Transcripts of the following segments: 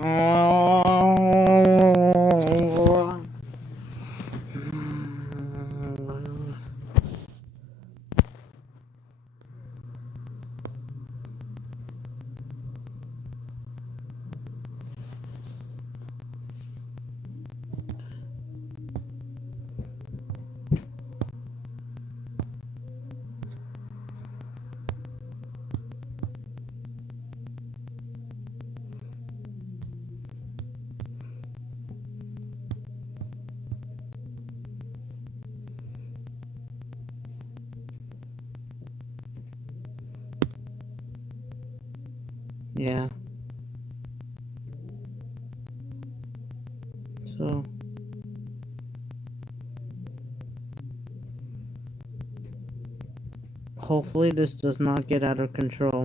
Oh. Yeah. So hopefully this does not get out of control.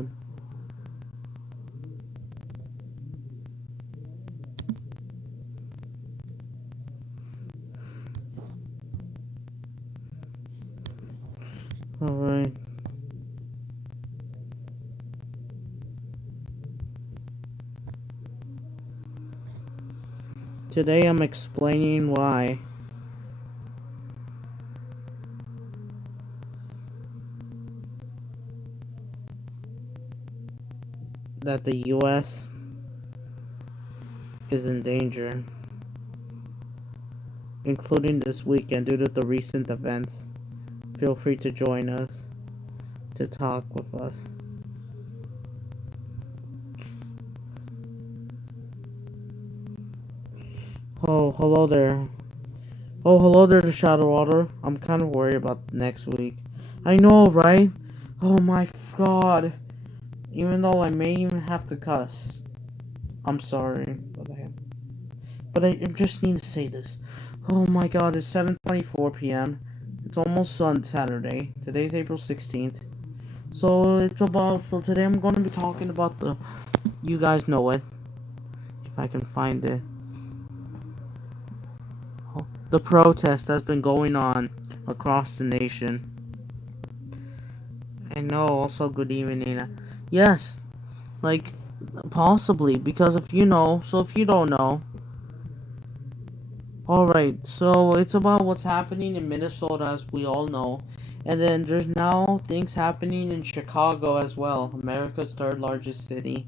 Alright. Today I'm explaining why that the US is in danger, including this weekend due to the recent events. Feel free to join us to talk with us. Oh, hello there. Oh, hello there to Shadowwater. I'm kind of worried about next week. I know, right? Oh my god. Even though I may even have to cuss. I'm sorry, but I just need to say this. Oh my god, it's 7:24 p.m. It's almost on Saturday. Today's April 16th. So today I'm going to be talking about you guys know it. If I can find it. The protest that's been going on across the nation. I know, also good evening. Yes, like, possibly, because if you don't know. Alright, so it's about what's happening in Minnesota, as we all know. And then there's now things happening in Chicago as well, America's third largest city.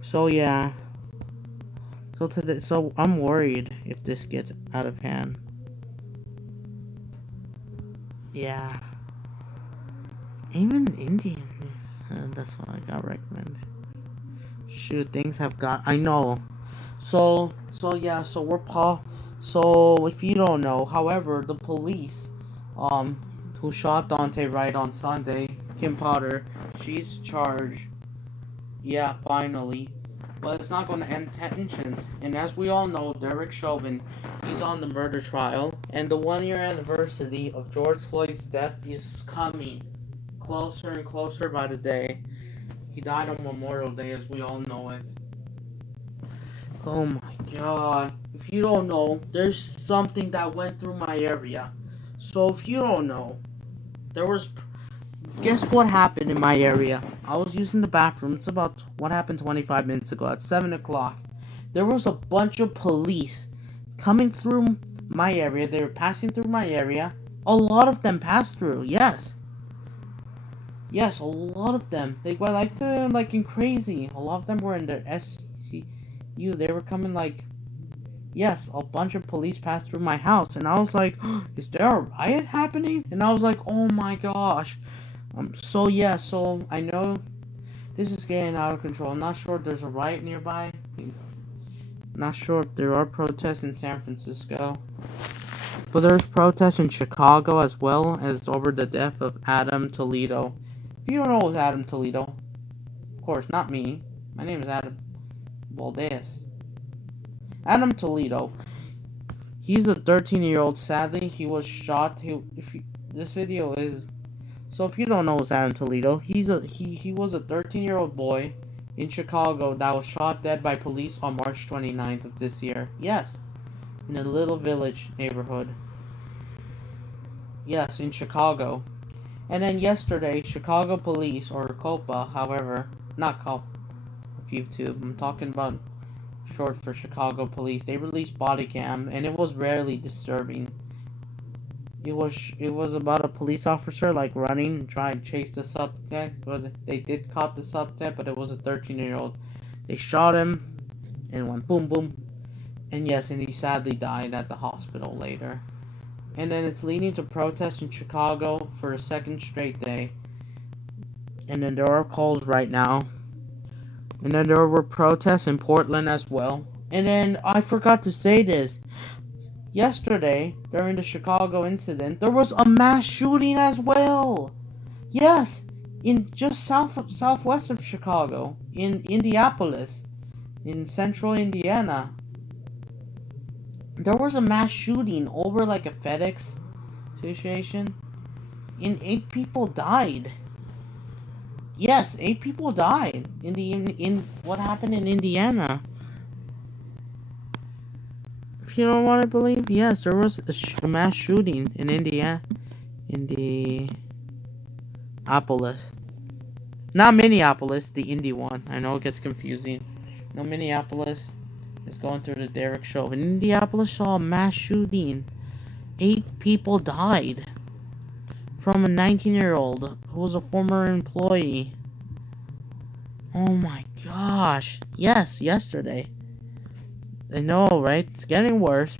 So yeah. So I'm worried if this gets out of hand. Yeah. Even Indian. That's what I got recommended. Shoot, things have got. I know. Yeah. So if you don't know, however, the police, who shot Dante Wright on Sunday, Kim Potter, she's charged. Yeah, finally. But it's not going to end tensions. And as we all know, Derek Chauvin, he's on the murder trial, and the 1 year anniversary of George Floyd's death is coming closer and closer by the day. He died on Memorial Day, as we all know it. Oh my god. If you don't know, there's something that went through my area. So if you don't know, guess what happened in my area? I was using the bathroom. It's about what happened 25 minutes ago at 7 o'clock. There was a bunch of police coming through my area. They were passing through my area. A lot of them passed through, yes. Yes, a lot of them. They were like in crazy. A lot of them were in their SCU. They were coming like, yes, a bunch of police passed through my house. And I was like, is there a riot happening? And I was like, oh my gosh. So I know this is getting out of control. I'm not sure if there's a riot nearby. Not sure if there are protests in San Francisco. But there's protests in Chicago as well, as over the death of Adam Toledo. If you don't know who's Adam Toledo, of course, not me. My name is Adam Valdez. Adam Toledo. He's a 13-year-old. Sadly, he was shot. This video is. So if you don't know who's Adam Toledo, he was a 13-year-old boy in Chicago that was shot dead by police on March 29th of this year. Yes, in a little village neighborhood. Yes, in Chicago. And then yesterday, Chicago police, or COPA, however, not COPA, YouTube, I'm talking about short for Chicago police. They released body cam, and it was rarely disturbing. It was about a police officer like running and trying to chase the subject, but they did caught the subject, but it was a 13-year-old. They shot him and went boom boom, and yes, and he sadly died at the hospital later. And then it's leading to protests in Chicago for a second straight day. And then there are calls right now. And then there were protests in Portland as well. And then I forgot to say this. Yesterday, during the Chicago incident, there was a mass shooting as well. Yes, in just southwest of Chicago, in Indianapolis, in central Indiana. There was a mass shooting over like a FedEx situation, and 8 people died. Yes, 8 people died in what happened in Indiana. If you don't want to believe, yes, there was a mass shooting in Indianapolis. Not Minneapolis, the Indy one. I know it gets confusing. No, Minneapolis is going through the Derek Chauvin. Indianapolis saw a mass shooting. 8 people died from a 19-year-old who was a former employee. Oh my gosh. Yes, yesterday. I know, right? It's getting worse.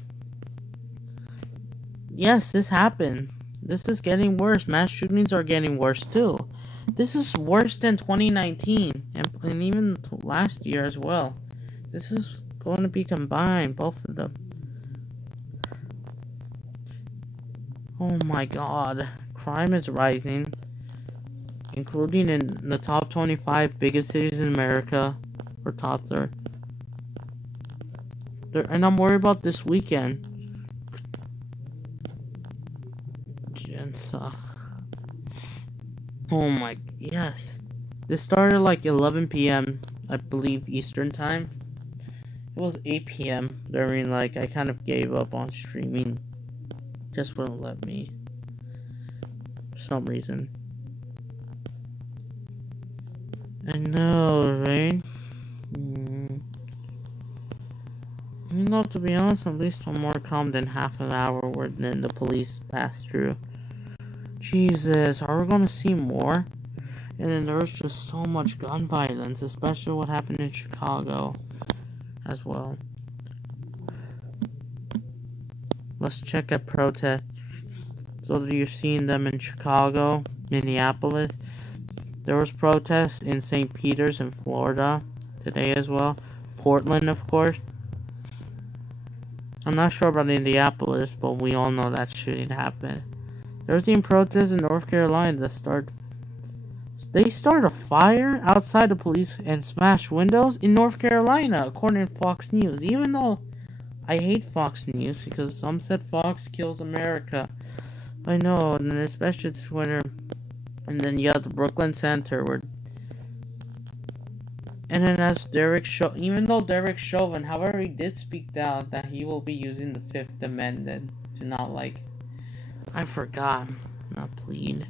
Yes, this happened. This is getting worse. Mass shootings are getting worse too. This is worse than 2019 and even last year as well. This is going to be combined, both of them. Oh my god. Crime is rising, including in the top 25 biggest cities in America, or top 30. And I'm worried about this weekend. Oh my, yes. This started like 11 p.m., I believe, Eastern time. It was 8 p.m. during, like, I kind of gave up on streaming. Just wouldn't let me. For some reason. I know, right? You know, to be honest, at least I'm more calm than half an hour when the police passed through. Jesus, are we gonna see more? And then there was just so much gun violence, especially what happened in Chicago as well. Let's check at protests. So you're seeing them in Chicago, Minneapolis. There was protests in St. Peter's in Florida today as well. Portland, of course. I'm not sure about Indianapolis, but we all know that shooting happened. There's even protests in North Carolina that they start a fire outside the police and smash windows in North Carolina, according to Fox News. Even though I hate Fox News because some said Fox kills America. I know, and especially Twitter. And then you have the Brooklyn Center where. And then as even though Derek Chauvin, however, he did speak out that he will be using the 5th Amendment to not like. I forgot. Not plead.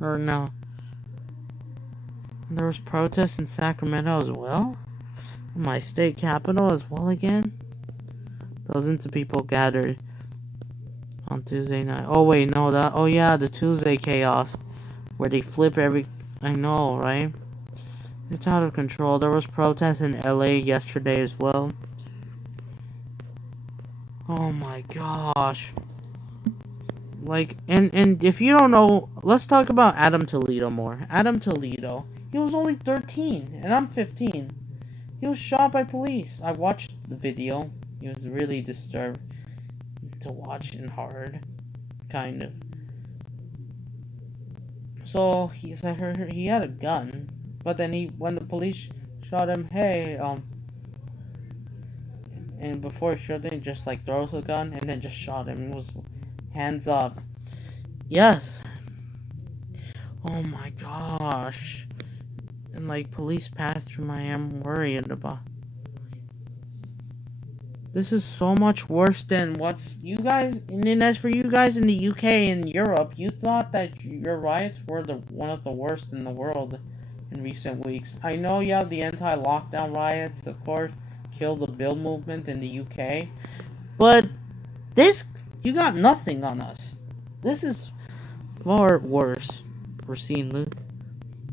Or no. There was protests in Sacramento as well. My state capital as well again. Dozens of people gathered on Tuesday night. Oh wait, no, oh yeah, the Tuesday chaos. Where they flip I know, right? It's out of control. There was protests in LA yesterday as well. Oh my gosh. Like, and if you don't know, let's talk about Adam Toledo more. Adam Toledo, he was only 13, and I'm 15. He was shot by police. I watched the video. He was really disturbed to watch and hard, kind of. So, he had a gun. But then when the police shot him, hey, and before he shot him, he just like throws the gun and then just shot him. It was hands up. Yes. Oh my gosh. And like police passed through I am worried about. This is so much worse than what's you guys. And then as for you guys in the UK and Europe, you thought that your riots were one of the worst in the world in recent weeks. I know you have the anti-lockdown riots, of course, Kill the Bill movement in the UK. But this, you got nothing on us. This is far worse. We're seeing Luke.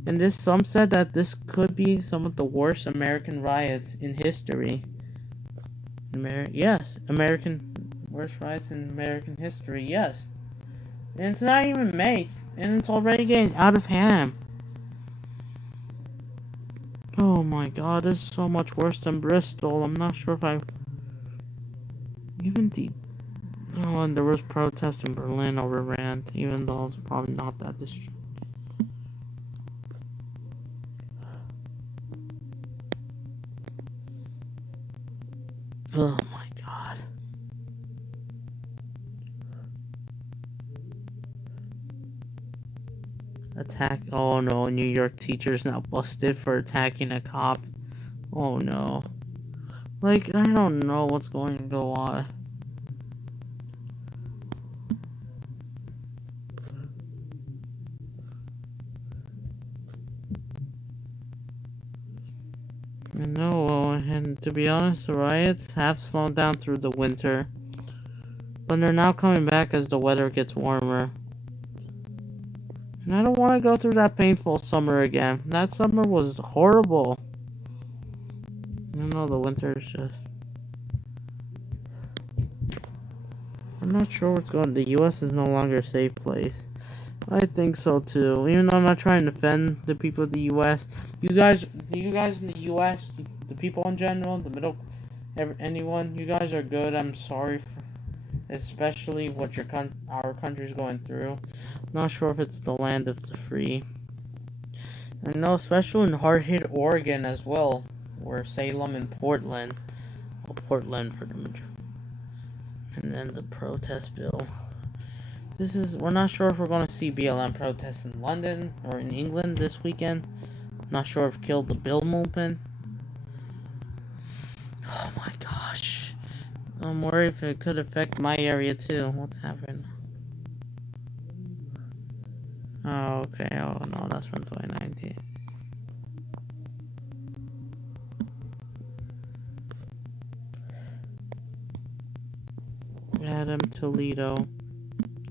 And this, some said that this could be some of the worst American riots in history. American worst riots in American history, yes. And it's not even May, and it's already getting out of hand. Oh my god, this is so much worse than Bristol. I'm not sure if I... Oh, and there was protests in Berlin over Rand, even though it's probably not that district. Oh my god. Attack. Oh no, New York teachers now busted for attacking a cop. Oh no. Like, I don't know what's going to go on. No, and to be honest, the riots have slowed down through the winter, but they're now coming back as the weather gets warmer. And I don't want to go through that painful summer again. That summer was horrible. I know the winter is just... I'm not sure what's going on. The US is no longer a safe place. I think so too. Even though I'm not trying to offend the people of the US. You guys in the US, the people in general, anyone, you guys are good. I'm sorry for, especially what our country's going through. Not sure if it's the land of the free. I know, especially in hard-hit Oregon as well, or Salem and Portland. Well, Portland for the majority. And then the protest bill. We're not sure if we're going to see BLM protests in London or in England this weekend. Not sure if Kill the Bill movement. Oh my gosh. I'm worried if it could affect my area too. What's happening? Oh, okay. Oh no, that's from 2019. Adam Toledo.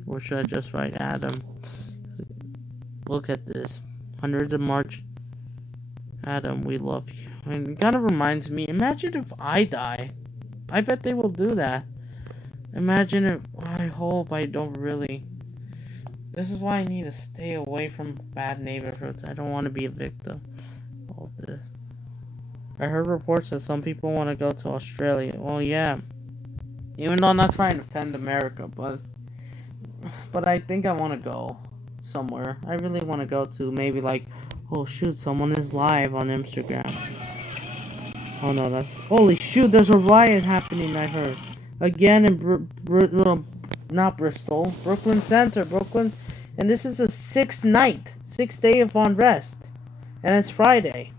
Or should I just write Adam? Look at this. Hundreds of March. Adam, we love you. I mean, it kind of reminds me. Imagine if I die. I bet they will do that. Imagine if... I hope I don't really... This is why I need to stay away from bad neighborhoods. I don't want to be a victim of this. I heard reports that some people want to go to Australia. Well, yeah. Even though I'm not trying to offend America, but I think I want to go somewhere. I really want to go to maybe like, oh shoot, someone is live on Instagram. Oh no, that's... Holy shoot, there's a riot happening, I heard. Again in not Bristol, Brooklyn Center, Brooklyn. And this is the sixth day of unrest. And it's Friday.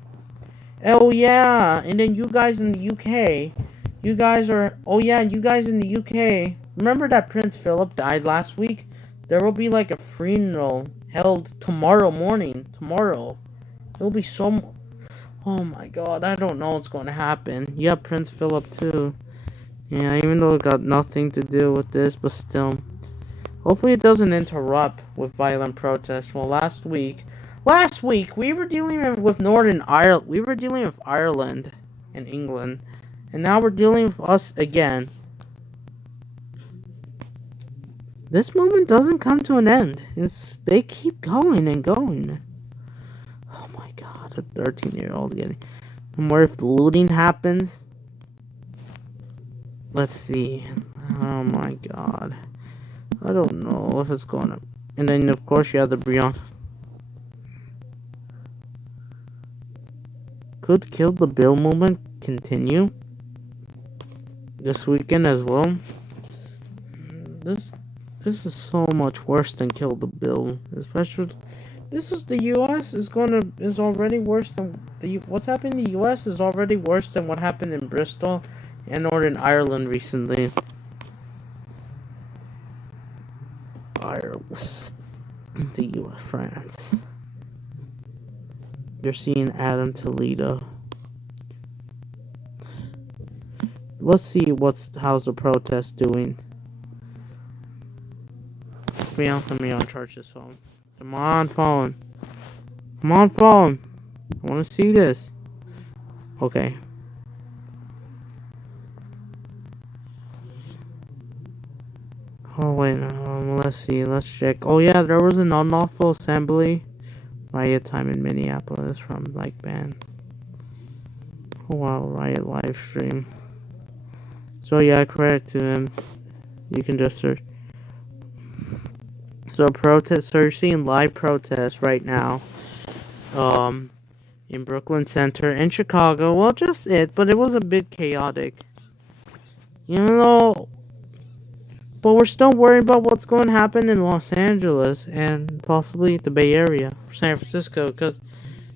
Oh yeah, and then you guys in the UK, you guys in the UK, remember that Prince Philip died last week? There will be like a funeral held tomorrow morning. Tomorrow. It'll be so... Oh my god, I don't know what's going to happen. Yeah, Prince Philip too. Yeah, even though it got nothing to do with this, but still. Hopefully it doesn't interrupt with violent protests. Well, last week we were dealing with Northern Ireland. We were dealing with Ireland and England. And now we're dealing with us again. This movement doesn't come to an end. They keep going and going. Oh my god, a 13-year-old getting... And what if the looting happens? Let's see. Oh my god. I don't know if it's gonna... And then of course you have the Breonna. Could Kill the Bill movement continue this weekend as well? This is so much worse than Kill the Bill. Especially, the U.S. is already worse than what's happened in the U.S. is already worse than what happened in Bristol and Northern Ireland recently. Ireland, the U.S., France. You're seeing Adam Toledo. let's see how's the protest doing. Let me on charge this phone. Come on, phone. Come on, phone. I want to see this. Okay. Oh wait, let's see. Let's check. Oh yeah, there was an unlawful assembly riot time in Minneapolis from like ban. Oh wow, riot live stream. So yeah, credit to him. You can just search. So searching live protests right now. In Brooklyn Center in Chicago. Well, just it, but it was a bit chaotic. You know, but we're still worried about what's going to happen in Los Angeles and possibly the Bay Area, San Francisco,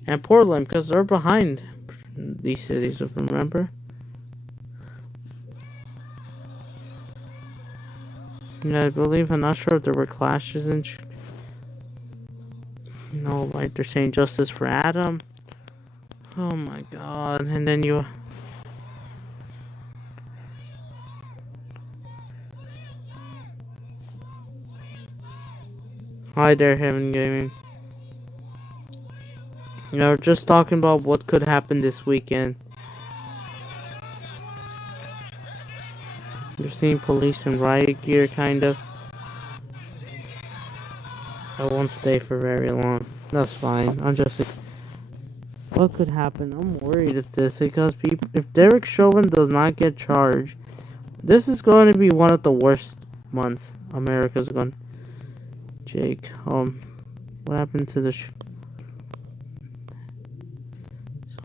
and Portland, because they're behind these cities, if you remember. Yeah, I believe, I'm not sure if there were clashes in. No, like they're saying justice for Adam. Oh my god, and then you. Hi there, Heaven Gaming. You know, just talking about what could happen this weekend. You're seeing police in riot gear, kind of. I won't stay for very long. That's fine. I'm just. What could happen? I'm worried because if Derek Chauvin does not get charged, this is going to be one of the worst months America's going. Jake, what happened to the? So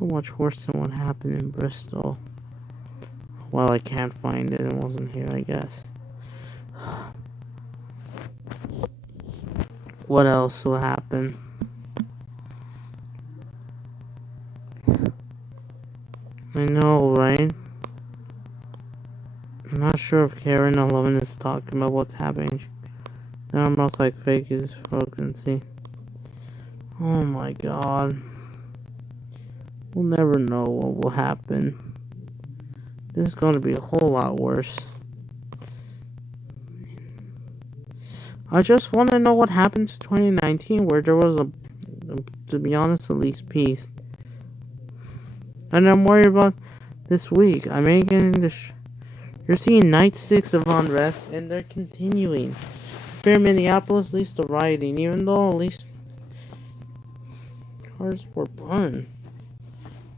much worse than what happened in Bristol. Well, I can't find it. It wasn't here, I guess. What else will happen? I know, right? I'm not sure if Karen 11 is talking about what's happening. Now I'm almost like fake as frequency. Oh my god. We'll never know what will happen. This is going to be a whole lot worse. I just want to know what happened to 2019 where there was to be honest, at least peace. And I'm worried about this week. I'm making this. You're seeing night 6 of unrest, and they're continuing. Fair Minneapolis, at least the rioting, even though at least cars were burned,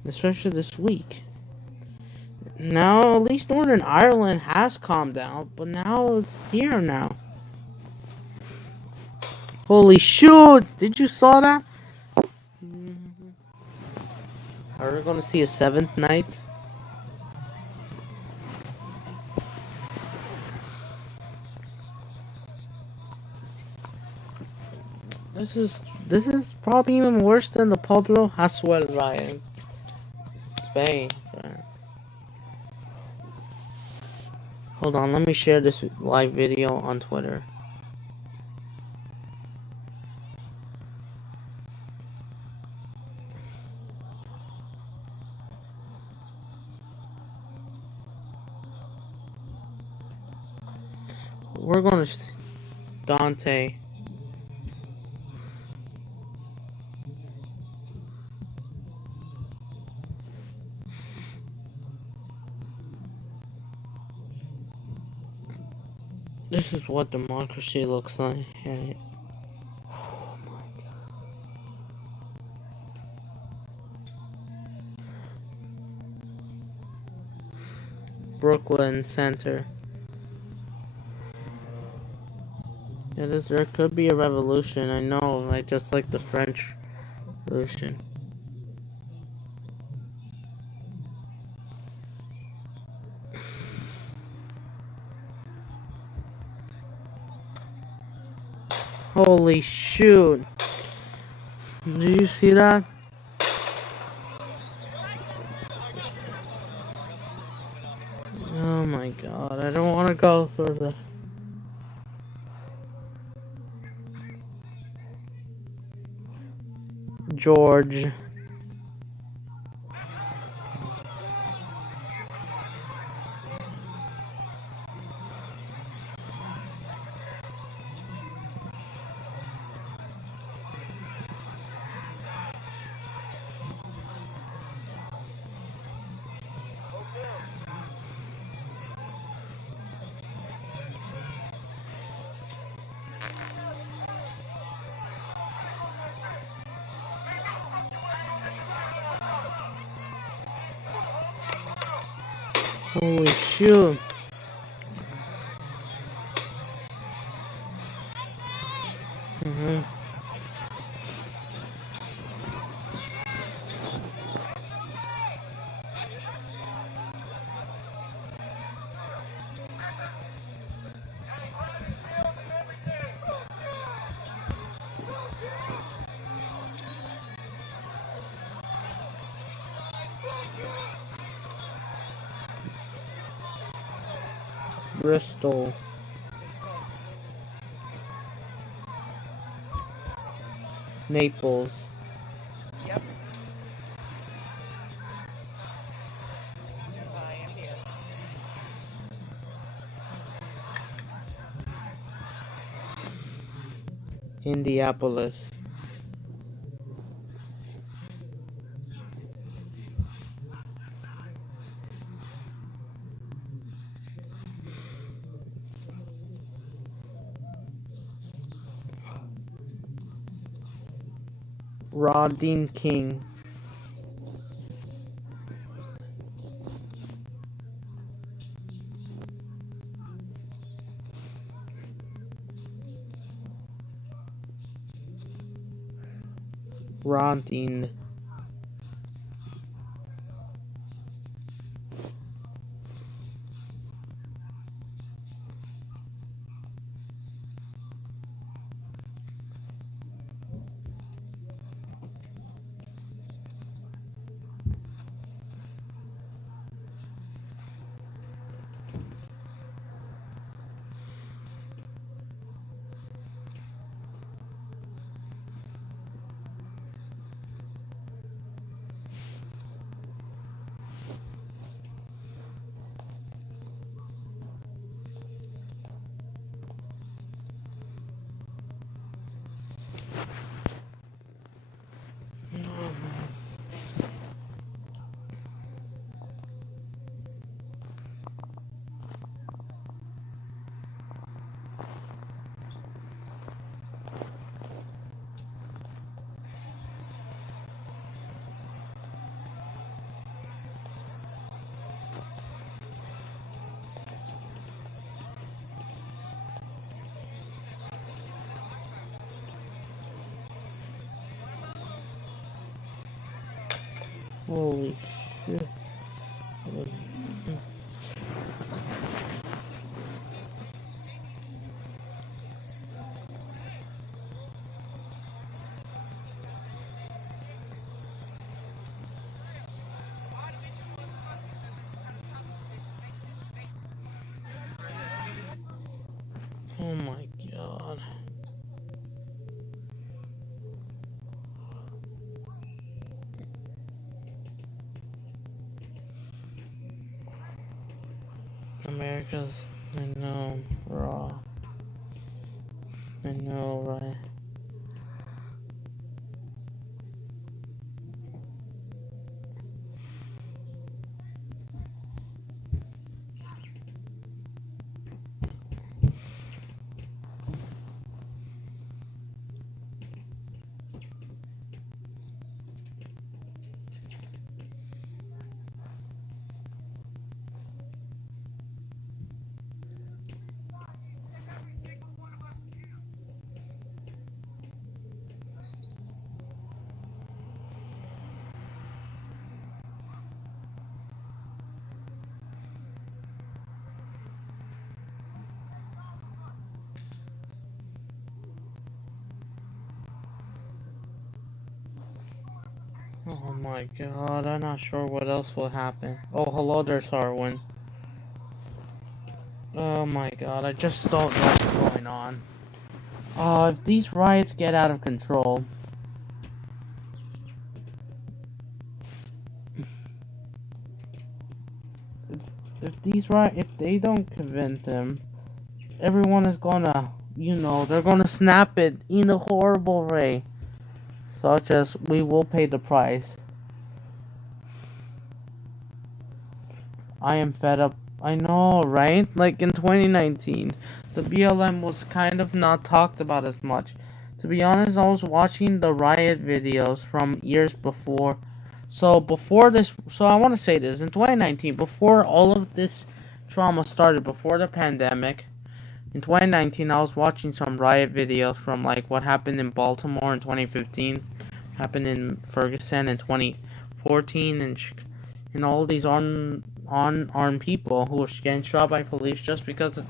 especially this week. Now, at least Northern Ireland has calmed down, but now it's here now. Holy shoot! Did you saw that? Are we gonna see a 7th night? This is probably even worse than the Pablo Hasél riot in Spain. Hold on, let me share this live video on Twitter. We're gonna Dante. This is what democracy looks like. Oh my god. Brooklyn Center. Yeah, there could be a revolution. I know, like just like the French Revolution. Holy shoot! Did you see that? Oh my god! I don't want to go through the. George. Holy shoot. Mm-hmm. Bristol. Naples. Yep. I am here. Indianapolis. Rodney King. Rodney. Holy shit. Oh my god. America's, I know, raw. I know, right? Oh my god, I'm not sure what else will happen. Oh, hello there, Sarwin. Oh my god, I just don't know what's going on. If these riots get out of control, if they don't prevent them, everyone is gonna, they're gonna snap it in a horrible way. Such as, we will pay the price. I am fed up. I know, right? Like in 2019, the BLM was kind of not talked about as much. To be honest, I was watching the riot videos from years before, So before this, so I want to say this, in 2019, before all of this trauma started, before the pandemic, in 2019, I was watching some riot videos from like what happened in Baltimore in 2015, happened in Ferguson in 2014, and all these unarmed people who were getting shot by police just because of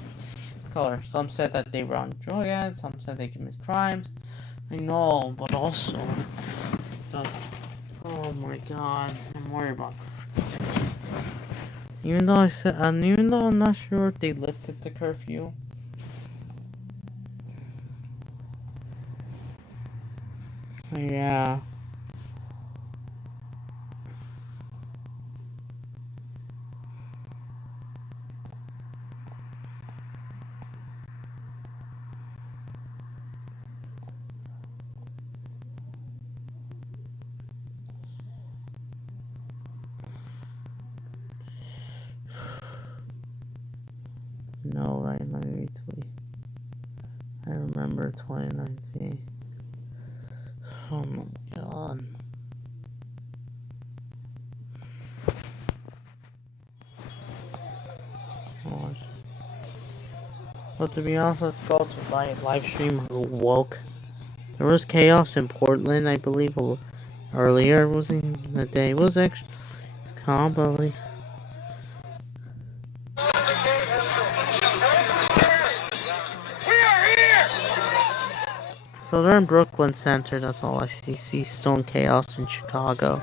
color. Some said that they were on drug ads, some said they committed crimes. I know, but also, the, oh my god, I'm worried about. Even though even though I'm not sure if they lifted the curfew. Yeah. No, right, let me retweet. I remember 2019. Oh my god. Gosh. But to be honest, let's go to live stream woke. There was chaos in Portland, I believe, earlier. It was in the day. It was actually calm, but like, so they're in Brooklyn Center, that's all I see. See Stone Chaos in Chicago.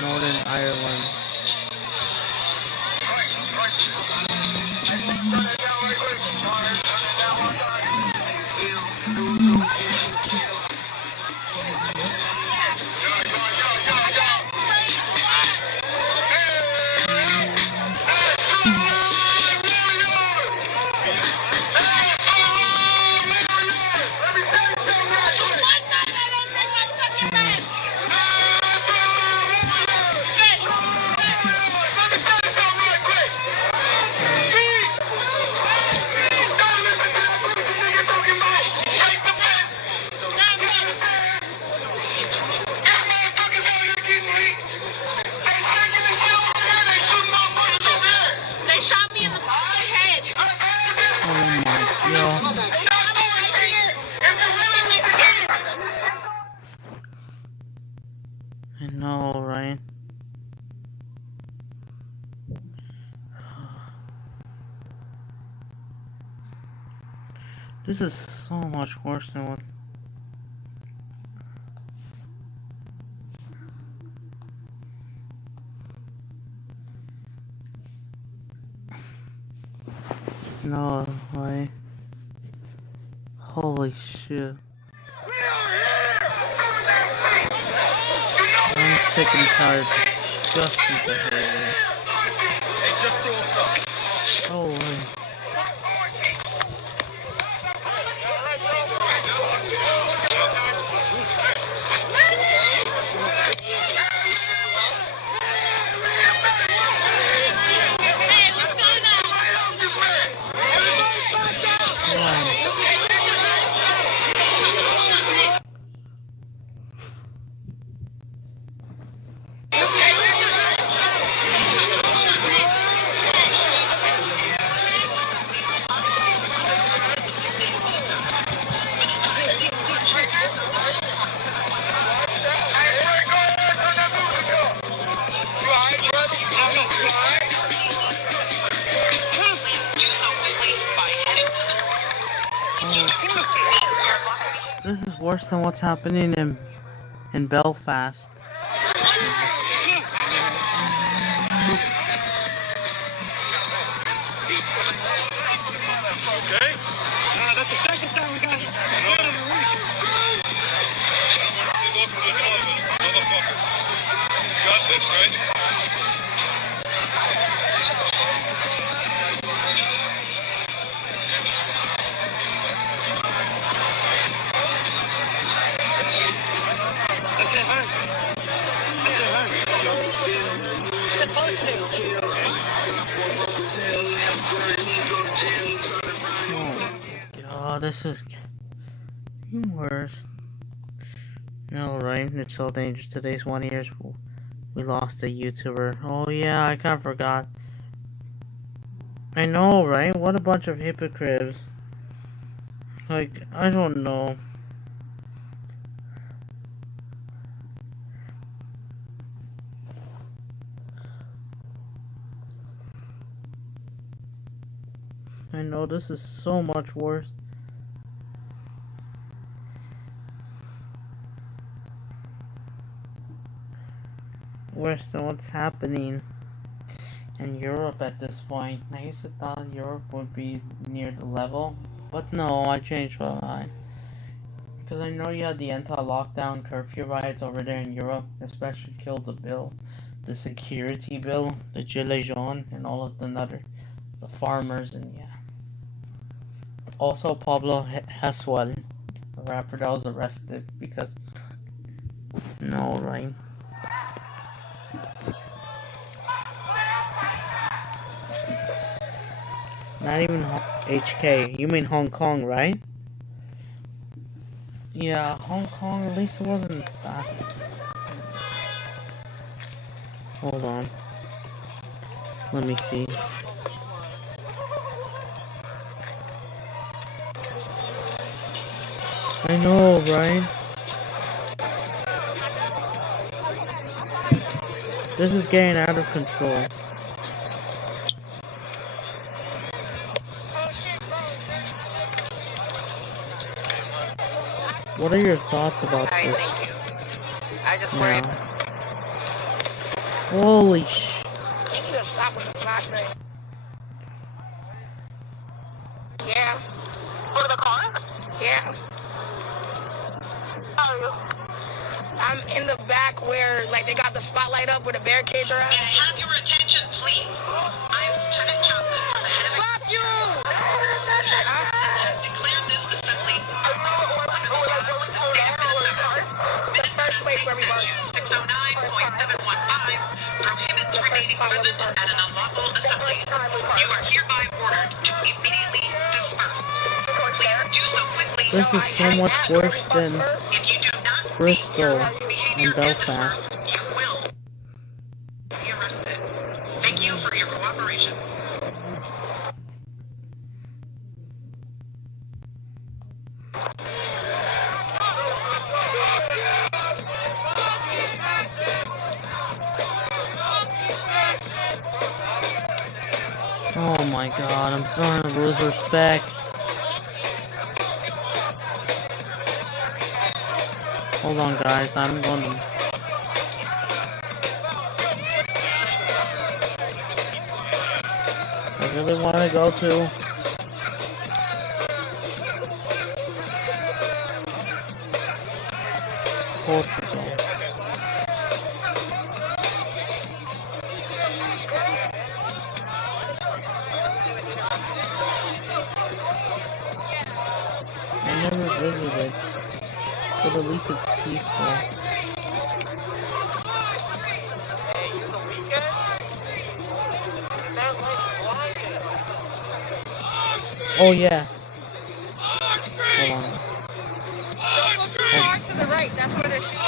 Northern Ireland. I know, right? This is so much worse than what. No way. Holy shit. I'm sick and tired of disgusting behavior. Oh, way. worse than what's happening in Belfast. Okay. That's the second time we got hit. Motherfucker. Got this, right? That's it, huh? That's it, huh? Supposed to. Oh, this is getting worse. Alright, it's so dangerous. Today's 1 year. We lost a YouTuber. Oh yeah, I kinda forgot. I know, right? What a bunch of hypocrites. Like, I don't know. I know this is so much worse. Worse than what's happening in Europe at this point. I used to thought Europe would be near the level, but no, I changed my mind. Because I know you had the anti-lockdown curfew riots over there in Europe, especially killed the bill, the security bill, the Gilets jaunes, and all of the farmers, and yeah. Also Pablo Hasél, the rapper that was arrested because, no, right? Not even HK. You mean Hong Kong, right? Yeah, Hong Kong, at least it wasn't that. Hold on. Let me see. I know, right? This is getting out of control. What are your thoughts about this? Thank you. I just worried. Holy sh! You need to stop with the flashbang. Yeah. For the car? Yeah. How are you? I'm in the back where, like, they got the spotlight up where the barricades are at. Can I have your attention, please? I'm Lieutenant Johnson from the head of... Fuck you! Declare this assembly... The first place where we park. 609.715 prohibits remaining present at an unlawful assembly. You are hereby ordered to immediately disperse. Please do so quickly. This is so much worse than If you do not Bristol behavior and Belfast. you will be arrested. Thank you for your cooperation. Oh my god, I'm starting to lose respect. Hold on guys, I'm going to... I really want to go to... Portugal. I never visited, but at least it's peaceful. Oh yes. Hold on. To the right, that's where they're shooting.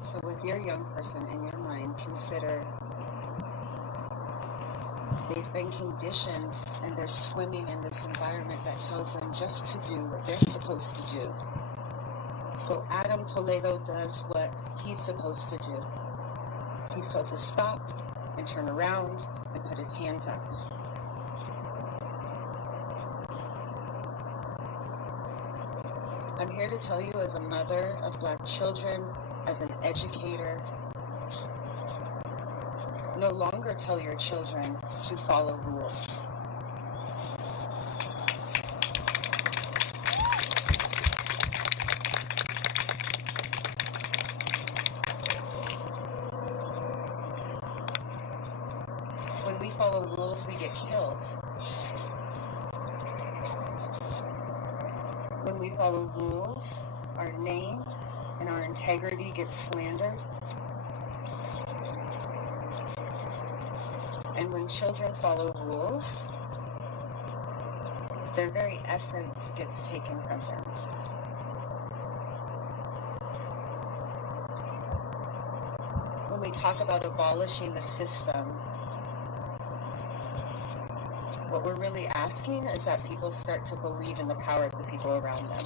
So with your young person in your mind, consider they've been conditioned and they're swimming in this environment that tells them just to do what they're supposed to do. So Adam Toledo does what he's supposed to do. He's told to stop and turn around and put his hands up. I'm here to tell you, as a mother of Black children, as an educator, no longer tell your children to follow rules. When we follow rules, we get killed. When we follow rules, our name and our integrity gets slandered. And when children follow rules, their very essence gets taken from them. When we talk about abolishing the system, what we're really asking is that people start to believe in the power of the people around them.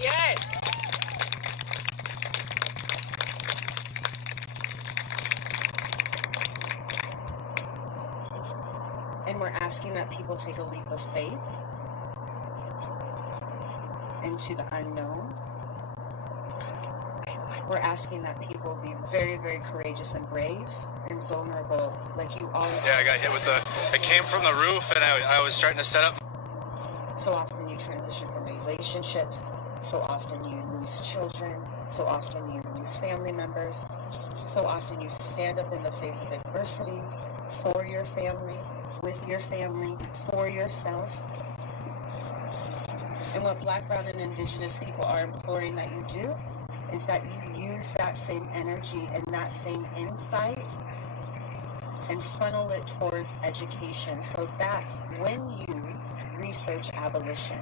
Yes. And we're asking that people take a leap of faith into the unknown. We're asking that people be very, very courageous and brave and vulnerable, like you all. Yeah, I got hit with I came from the roof and I was starting to set up. So often you transition from relationships, so often you lose children, so often you lose family members, so often you stand up in the face of adversity for your family, with your family, for yourself. And what Black, Brown, and Indigenous people are imploring that you do is that you use that same energy and that same insight and funnel it towards education, so that when you research abolition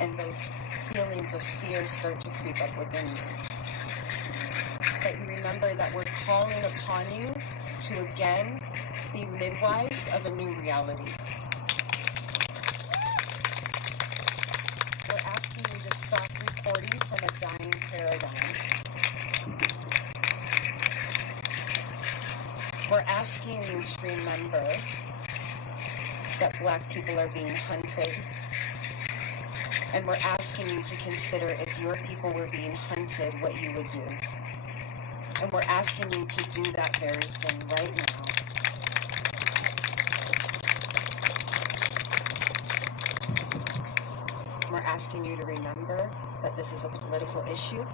and those feelings of fear start to creep up within you, that you remember that we're calling upon you to again be midwives of a new reality. We're asking you to stop reporting from a dying paradigm. We're asking you to remember that Black people are being hunted. And we're asking you to consider, if your people were being hunted, what you would do. And we're asking you to do that very thing right now. We're asking you to remember that this is a political issue,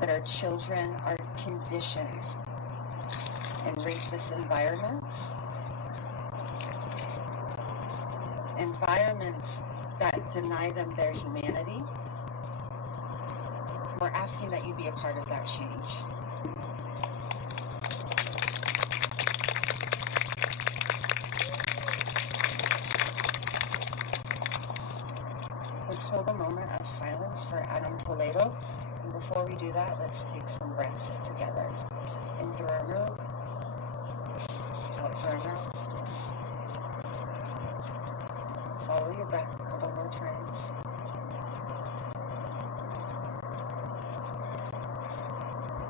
that our children are conditioned in racist environments that deny them their humanity. We're asking that you be a part of that change. Let's hold a moment of silence for Adam Toledo. And before we do that, let's take some breaths together. In through our nose, out through our mouth. Follow your breath a couple more times.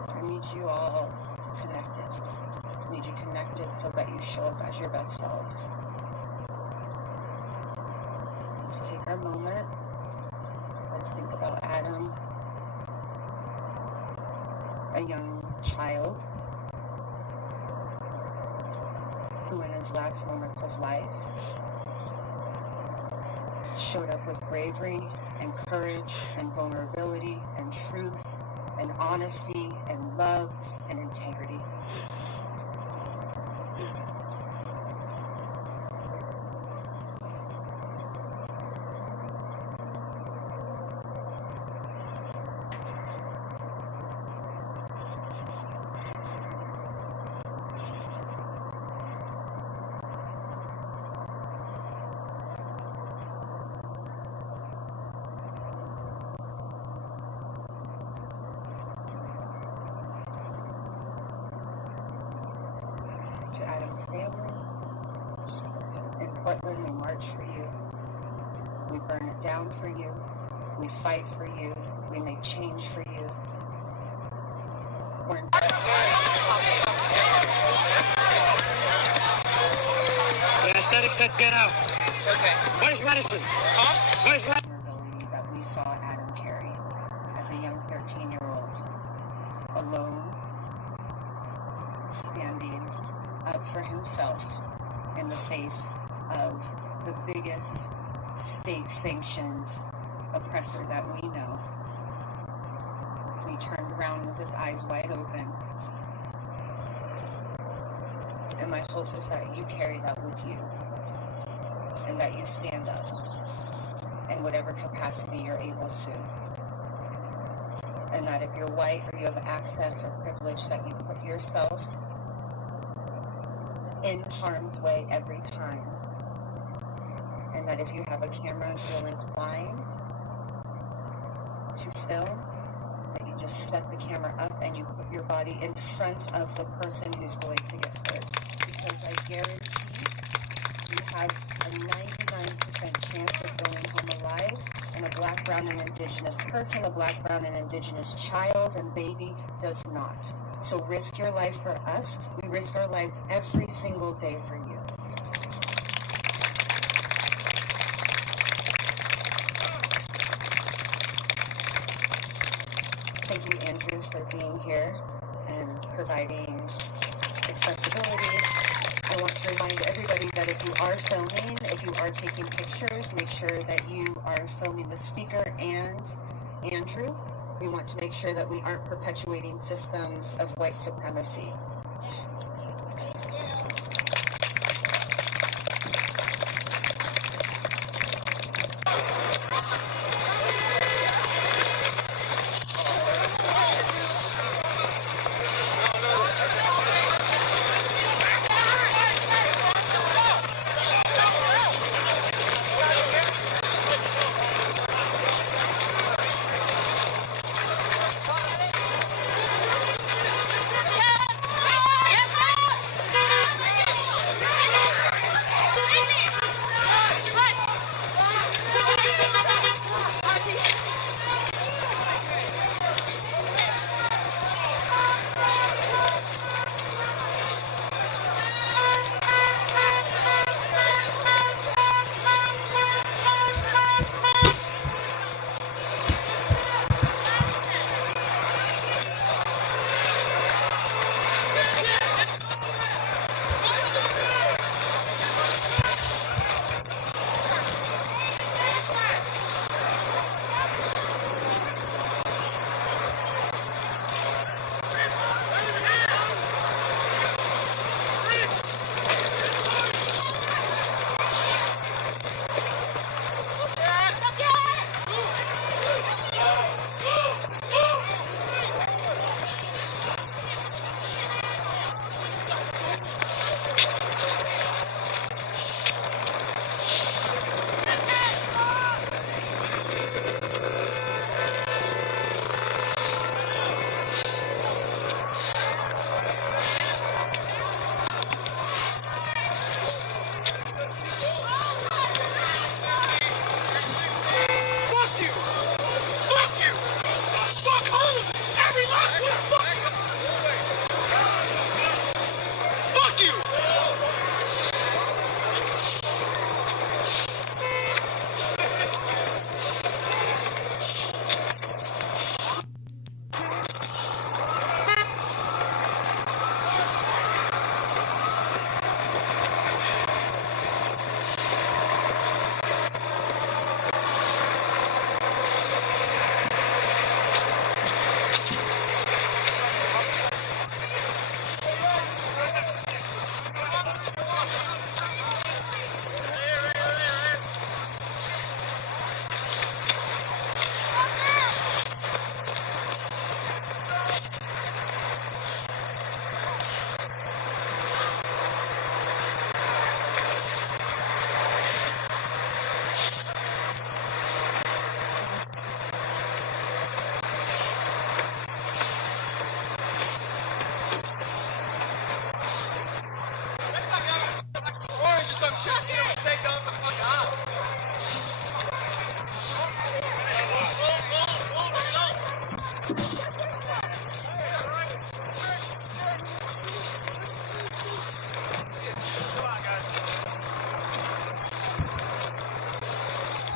I need you all connected. I need you connected so that you show up as your best selves. Let's take our moment. Let's think about Adam, a young child who in his last moments of life showed up with bravery and courage and vulnerability and truth and honesty and love and integrity. Adams family. In Portland, we march for you. We burn it down for you. We fight for you. We make change for you. We're in The anesthetic said get out. Okay. Where's medicine? Huh? Where's medicine? vulnerability that we saw Adam carry as a young 13-year-old, alone, standing up for himself in the face of the biggest state-sanctioned oppressor that we know. He turned around with his eyes wide open. And my hope is that you carry that with you, and that you stand up in whatever capacity you're able to. And that if you're white or you have access or privilege, that you put yourself in harm's way every time. And that if you have a camera and feel inclined to film, that you just set the camera up and you put your body in front of the person who's going to get hurt. Because I guarantee you have a 99% chance of going home alive, and a black, brown, and indigenous person, a black, brown, and indigenous child and baby does not. So risk your life for us. We risk our lives every single day for you. Thank you, Andrew, for being here and providing accessibility. I want to remind everybody that if you are filming, if you are taking pictures, make sure that you are filming the speaker and Andrew. We want to make sure that we aren't perpetuating systems of white supremacy.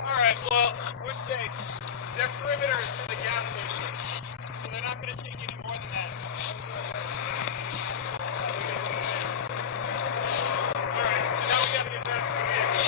Alright, well, we're safe. Their perimeter is to the gas station, so they're not going to take any more than that. Alright, so now we got to get back to the vehicle.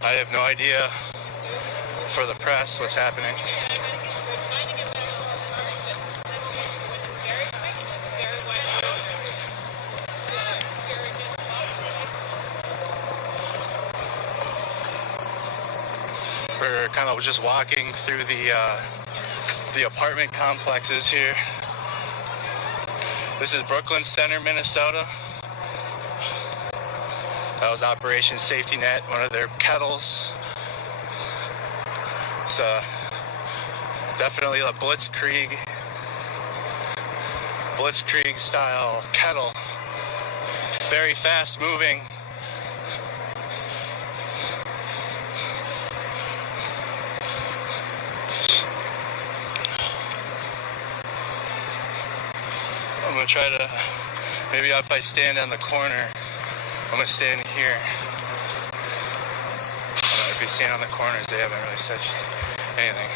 I have no idea for the press what's happening. We're kind of just walking through the apartment complexes here. This is Brooklyn Center, Minnesota. That was Operation Safety Net, one of their kettles. It's definitely a Blitzkrieg style kettle. Very fast moving. I'm gonna try to, maybe if I stand on the corner, I'm gonna stand here. If you stand on the corners, they haven't really said anything.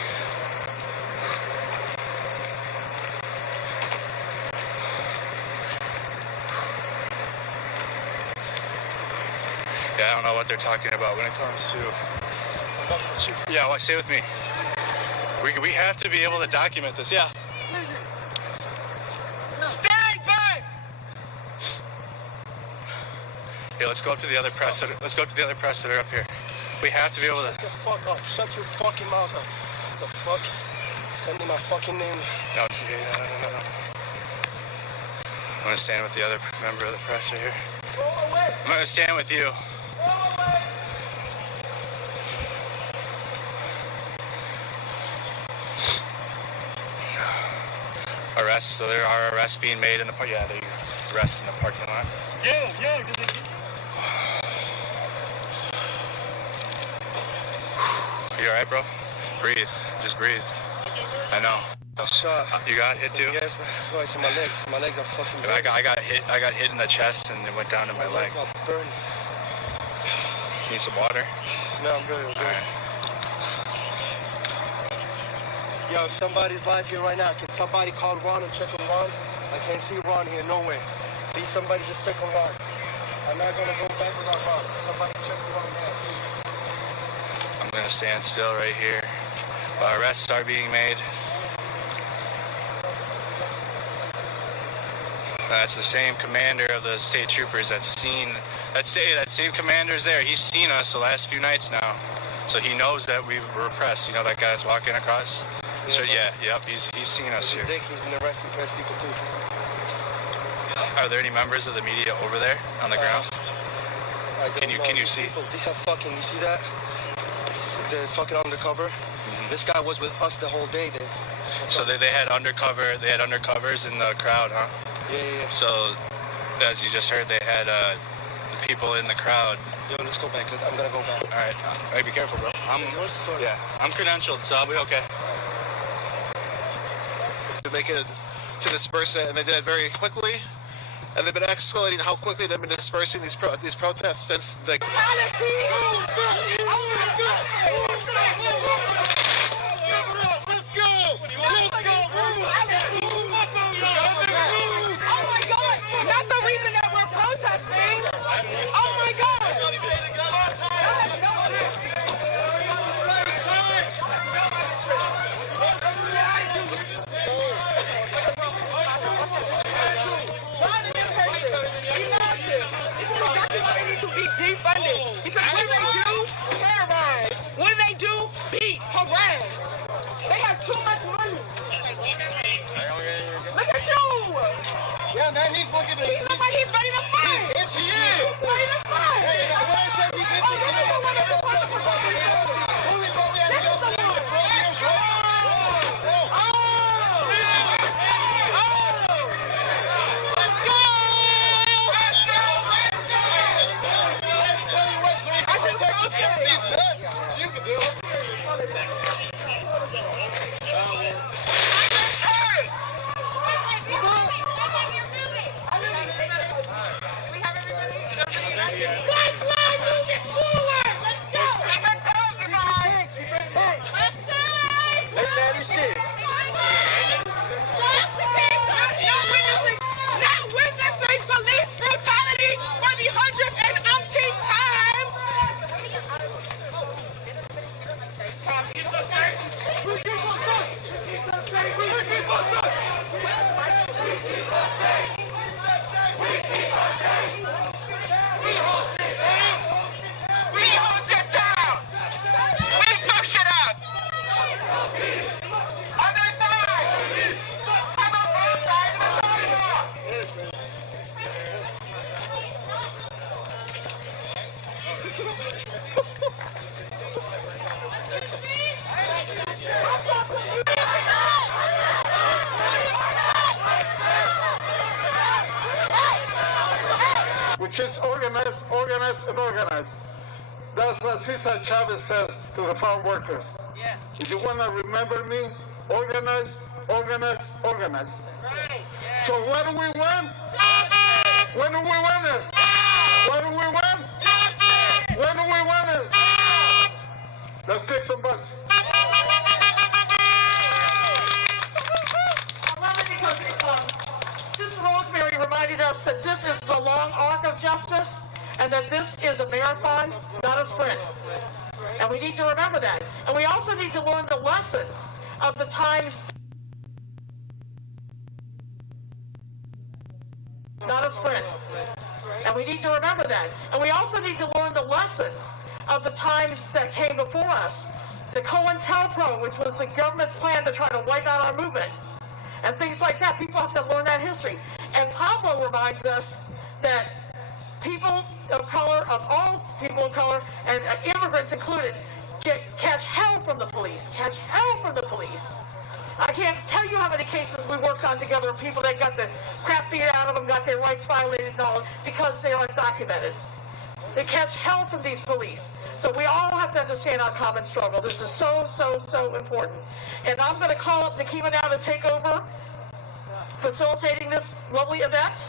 Yeah, I don't know what they're talking about when it comes to. Yeah, well, stay with me. We have to be able to document this. Yeah. Yeah, let's go up to the other press. Let's go up to the other press that are up here. We have to be able to. Shut the fuck up. Shut your fucking mouth up. What the fuck? Send me my fucking name. No. I'm gonna stand with the other member of the press right here. Go away. I'm gonna stand with you. Go away. Arrests. So there are arrests being made in the park. Yeah, there you go. Arrests in the parking lot. Yeah. You alright, bro? Breathe. Just breathe. I know. Shot. You got hit too? Yes, my legs. My legs are fucking I got hit in the chest and it went down to my legs. are burning. Need some water? No, I'm good. Alright. Yo, somebody's live here right now. Can somebody call Ron and check on Ron? I can't see Ron here, no way. Please, somebody just check on Ron. I'm not gonna go back without Ron. Somebody check on Ron now, please. I'm gonna stand still right here. Arrests are being made. That's the same commander of the state troopers that same commander's there. He's seen us the last few nights now. So he knows that we were repressed. You know that guy's walking across? Yep, he's seen us here. Dick, he's been arresting press people too. Are there any members of the media over there on the ground? Can you see? People, these are fucking, you see that? They're fucking undercover. Mm-hmm. This guy was with us the whole day. So they had undercovers in the crowd, huh? Yeah. So, as you just heard, they had the people in the crowd Yo, let's go back. I'm gonna go back. All right. Hey, be careful, bro. Yeah, I'm credentialed, so I'll be okay. To make it to disperse it, and they did it very quickly. And they've been escalating how quickly they've been dispersing these protests since the. Not the reason that we're protesting. Oh my God. To be defunded because when they do terrorize, when they do beat, harass, they have too much money. Look at you. Yeah, man, he's looking at. He looks like he's ready to fight. He's itchy. He's ready to fight. Hey, when I said he's itchy, This is the one that was supposed to protect me. This is the one. Just organize, organize, and organize. That's what Cesar Chavez says to the farm workers. Yeah. If you want to remember me, organize, organize, organize. Right. Yeah. So what do we want? When do we want it? What do we want? When do we want it? Let's kick some butts. I love it because Sister Rosemary reminded us that this is the long arc of justice and that this is a marathon, not a sprint. And we need to remember that. And we also need to learn the lessons of the times, not a sprint. And we need to remember that. And we also need to learn the lessons of the times that came before us. The COINTELPRO, which was the government's plan to try to wipe out our movement. And things like that. People have to learn that history. And Pablo reminds us that people of color, of all people of color, and immigrants included, catch hell from the police. Catch hell from the police. I can't tell you how many cases we worked on together of people that got the crap beat out of them, got their rights violated and all, because they are undocumented. They catch hell from these police. So we all have to understand our common struggle. This is so, so, so important. And I'm going to call up Nikema now to take over facilitating this lovely event.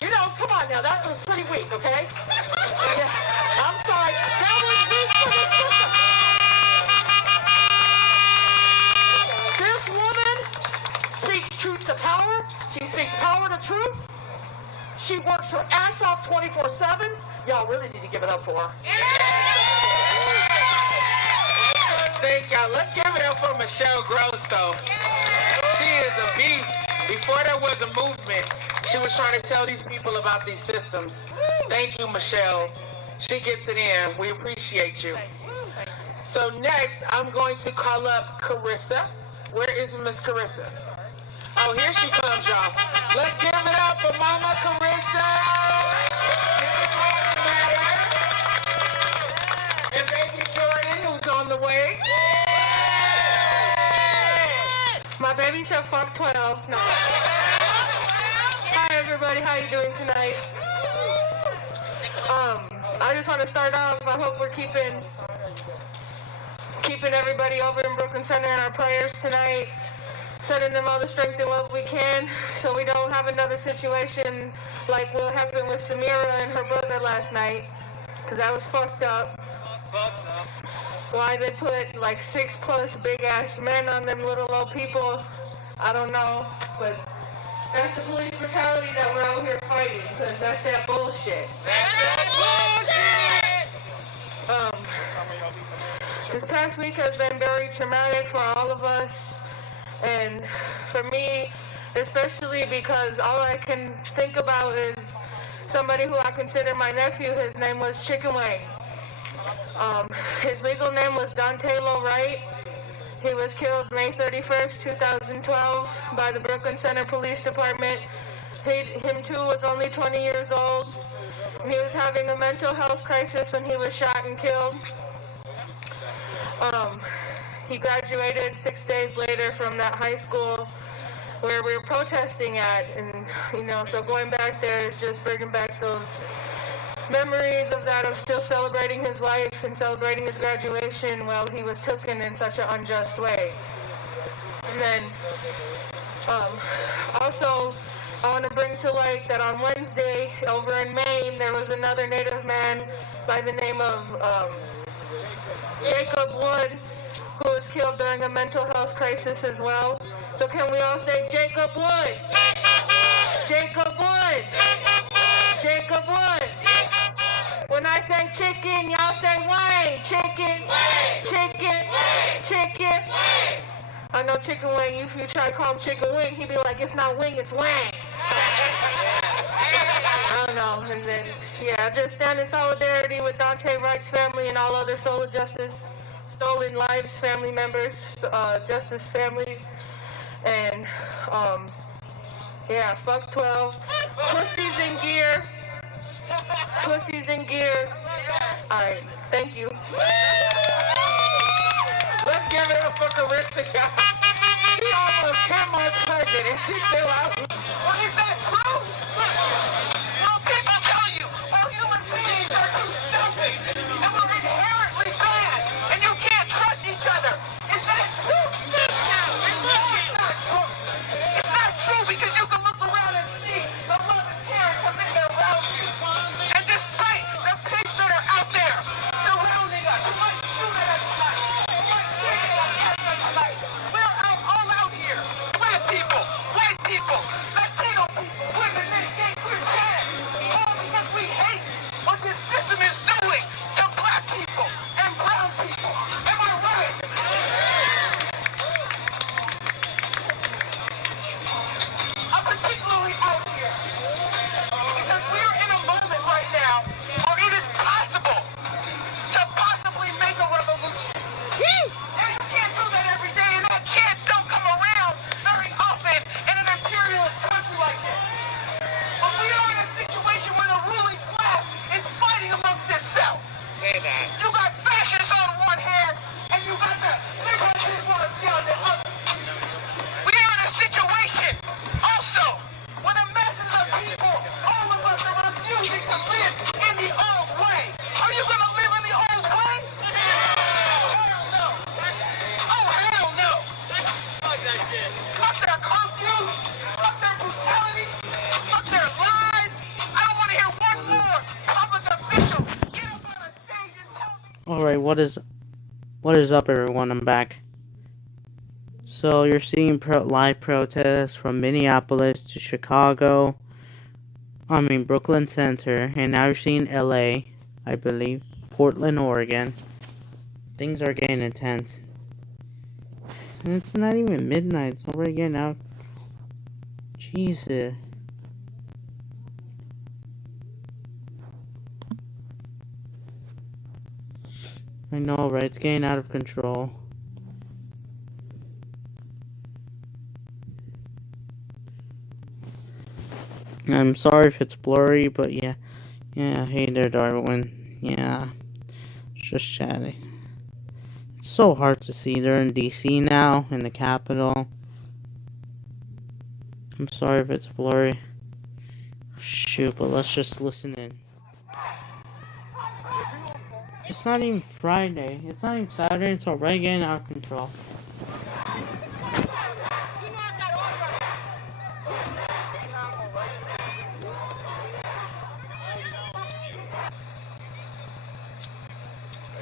You know, come on now, that was pretty weak, okay? Yeah, I'm sorry. That was weak for this system. This woman speaks truth to power. She speaks power to truth. She works her ass off 24/7. Y'all really need to give it up for her. Thank y'all. Let's give it up for Michelle Gross, though. She is a beast. Before there was a movement, she was trying to tell these people about these systems. Thank you, Michelle. She gets it in. We appreciate you. So next, I'm going to call up Carissa. Where is Miss Carissa? Oh, here she comes, y'all. Let's give it up for Mama Carissa. And baby Jordan, who's on the way. My baby said fuck 12. No. Hi, everybody, how you doing tonight? I just want to start off. I hope we're keeping everybody over in Brooklyn Center in our prayers tonight, sending them all the strength and love we can, so we don't have another situation like what happened with Samira and her brother last night, because that was fucked up. Why they put like 6+ big ass men on them little old people, I don't know, but that's the police brutality that we're out here fighting, because that's that bullshit. That's that bullshit! This past week has been very traumatic for all of us, and for me, especially because all I can think about is somebody who I consider my nephew. His name was Chicken Wing. His legal name was Dantelo Wright. He was killed May 31st, 2012 by the Brooklyn Center Police Department. Him too was only 20 years old. He was having a mental health crisis when he was shot and killed. He graduated 6 days later from that high school where we were protesting at, and so going back there is just bringing back those memories of that, of still celebrating his life and celebrating his graduation while he was taken in such an unjust way. And then also I want to bring to light that on Wednesday over in Maine there was another Native man by the name of Jacob Wood, who was killed during a mental health crisis as well. So can we all say Jacob Wood? Jacob Wood! Jacob Wood! When I say chicken, y'all say wing. Chicken, chicken, chicken. I know Chicken Wing, if you try to call him Chicken Wing, he'd be like, it's not wing, it's wang. I don't know. And then, yeah, just stand in solidarity with Daunte Wright's family and all other Stolen Lives family members, justice families. And, yeah, fuck 12. Pussies in gear. Pussies in gear. Alright, thank you. Let's give it up for Carissa. She almost 10 months pregnant and she's still out. Well, is that true? Well, people tell you, well, human beings are too selfish and we're inherently bad and you can't trust each other. Is that true? No, it's not true. It's not true because you can look around and see the love and care and commitment around you. And despite the pigs that are out there surrounding us, who might shoot at us tonight, who might kick at us tonight, we're all out here. Black people, white people, Latino people, women, men, gay, queer, trans, all because we hate what this system is doing to black people and brown people. Am I right? I'm particularly out here because we're in a moment right now where it is possible to possibly make a revolution. Now you can't do that every day, and that chance don't come around very often in an imperialist country like this. But we are in a situation where the ruling class is fighting amongst itself. You got fascists on one hand, and you got the liberal bourgeoisie on the other. We are in a situation also where the masses of people, all of us are refusing to live in the old way. Are you going to live in the old way? Hell no. Oh, hell no. Fuck their curfews. Fuck their brutality. Fuck their lies. I don't want to hear one more public official get up on a stage and tell me. Alright, what is up, everyone? I'm back. So you're seeing live protests from Minneapolis to Chicago, Brooklyn Center, and now you're seeing LA, I believe, Portland, Oregon. Things are getting intense. And it's not even midnight, it's already getting out. Jesus. I know, right? It's getting out of control. I'm sorry if it's blurry, but yeah. Yeah, hey there, Darwin. Yeah. Just chatting. It's so hard to see. They're in DC now, in the Capitol. I'm sorry if it's blurry. Shoot, but let's just listen in. It's not even Friday. It's not even Saturday. It's already getting out of control.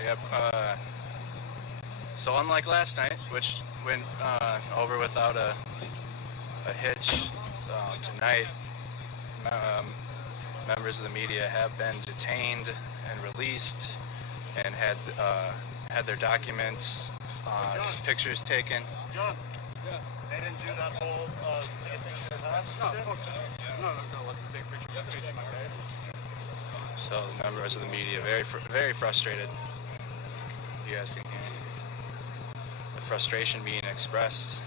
Yep. So unlike last night, which went over without a hitch, tonight members of the media have been detained and released and had their documents, pictures taken. John, they didn't do that whole No, let them take pictures. So the members of the media very frustrated. You guys can hear the frustration being expressed.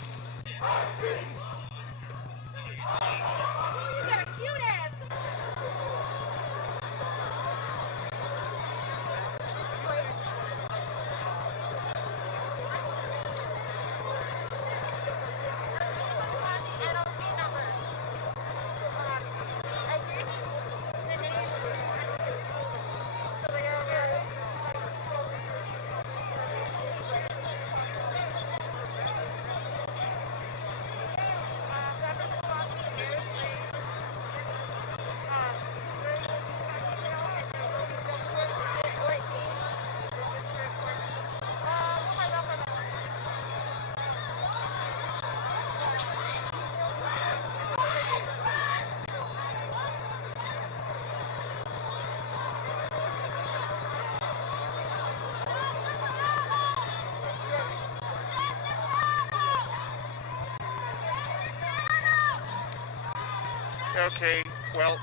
Okay, well,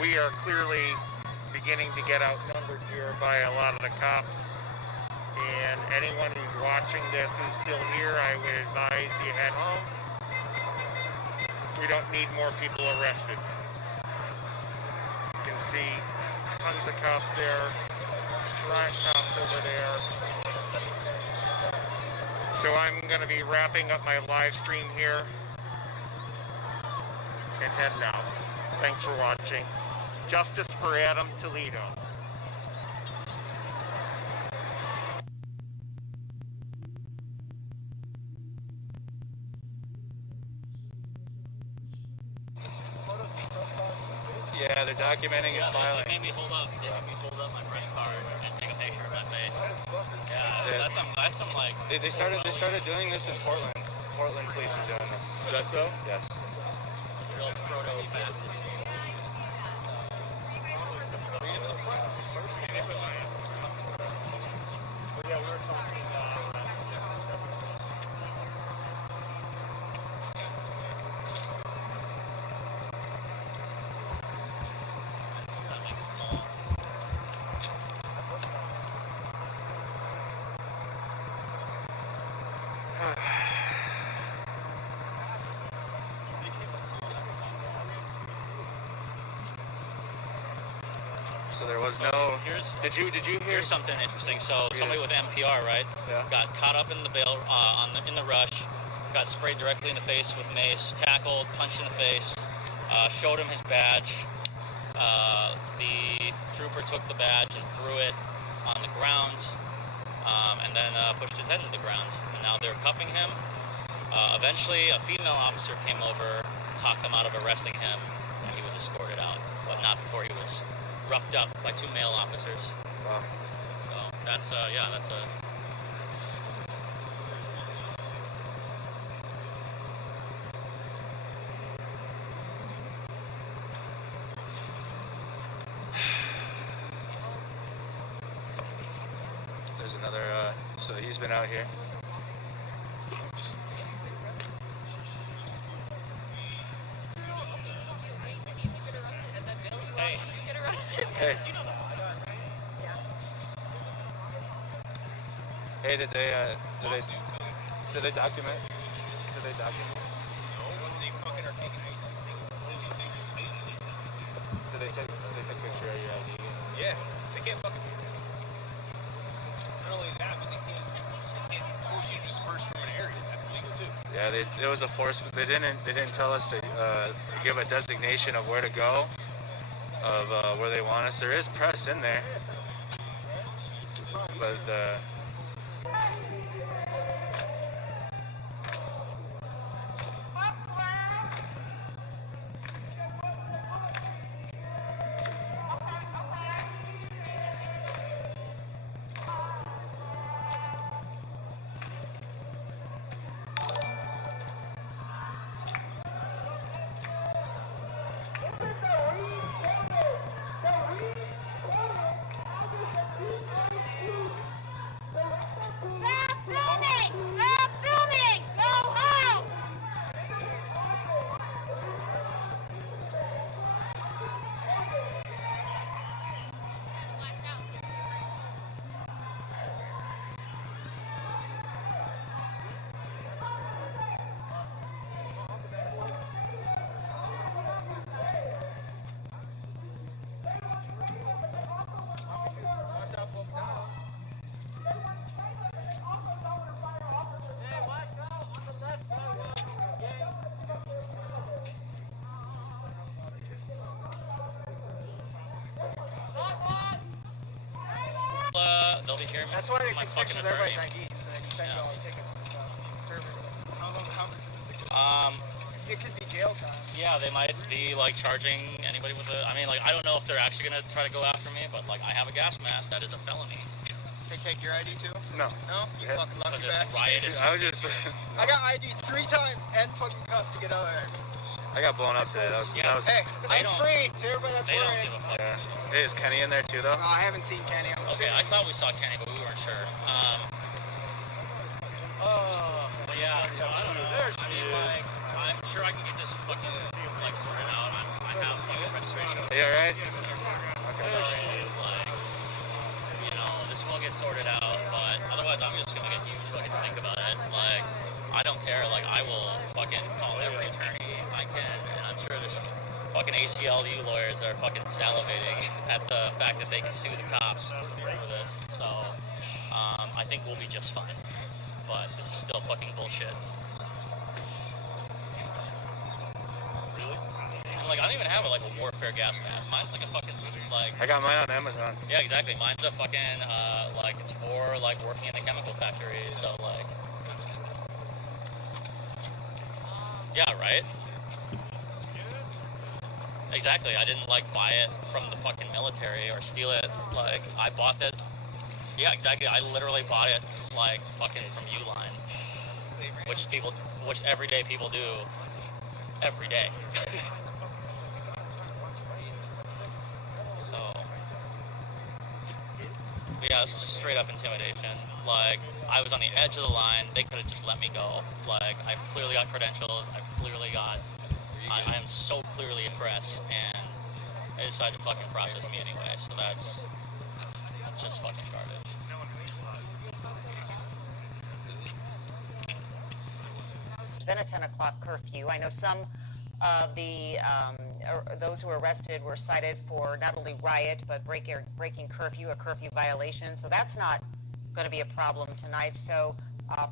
we are clearly beginning to get outnumbered here by a lot of the cops. And anyone who's watching this who's still here, I would advise you head home. We don't need more people arrested. You can see tons of cops there, riot cops over there. So I'm going to be wrapping up my live stream here and heading out. Thanks for watching. Justice for Adam Toledo. Yeah, they're documenting and filing. They made me hold up my press card and take a picture of my face. Yeah, that's some like. They started doing this in Portland. Portland police are doing this. Is that so? Yes. Real proto fascist. Yeah, we were talking So there was no. Did you hear? Here's something interesting. So somebody with NPR, right? Yeah. Got caught up in the bail in the rush. Got sprayed directly in the face with mace. Tackled, punched in the face. Showed him his badge. The trooper took the badge and threw it on the ground, and then pushed his head into the ground. And now they're cuffing him. Eventually, a female officer came over, talked him out of arresting him, and he was escorted out. But not before he was roughed up by two male officers. Wow. So that's that's a. There's another. So he's been out here. Hey. Hey, did they document? Did they document? Did they take a picture of your ID? Yeah, they can't fucking. Not only that, but they can't force you to disperse from an area. That's illegal too. Yeah. Yeah, it was a force. They didn't tell us to give a designation of where to go, of where they want us. There is press in there, but they'll be here. That's why they my take fucking pictures of everybody's attorney. IDs, so they can send you all the tickets and stuff. Serve it. How much is the ticket? It could be jail time. Yeah, they might be like charging anybody with a. I mean, like I don't know if they're actually gonna try to go after me, but like I have a gas mask. That is a felony. They take your ID too? no. No? You fucking lucky bastard. I was just. I got ID 3 times and fucking cuffed to get out of there. I got blown up today. That was. Hey, I'm free to everybody that's They don't wearing. give a fuck. Yeah. Hey, is Kenny in there too, though? Oh, I haven't seen Kenny. Okay, I thought we saw Kenny, but we weren't sure. But yeah, so I don't know. I mean, like, I'm sure I can get this fucking like sorted out. I have fucking registration. Are you alright? So, like, you know, this will get sorted out, but otherwise I'm just gonna get huge fucking stink about it. Like, I don't care. Like, I will fucking call every attorney I can, and I'm sure there's some fucking ACLU lawyers that are fucking salivating at the fact that they can sue the cops for this. So, I think we'll be just fine. But this is still fucking bullshit. Really? And like, I don't even have like a warfare gas mask. Mine's like a fucking, like... I got mine on Amazon. Yeah, exactly. Mine's a fucking, like, it's for, like, working in the chemical factory, so, like... Yeah, right? Exactly. I didn't, like, buy it from the fucking military or steal it. Like, I bought it... Yeah, exactly. I literally bought it, like, fucking from Uline. Which everyday people do every day. So... But yeah, this is just straight up intimidation. Like, I was on the edge of the line. They could have just let me go. Like, I've clearly got credentials. I've clearly got... I am so clearly a press, and they decided to fucking process me anyway, so that's just fucking garbage. There's been a 10 o'clock curfew. I know some of the those who were arrested were cited for not only riot but breaking curfew, a curfew violation. So that's not going to be a problem tonight. So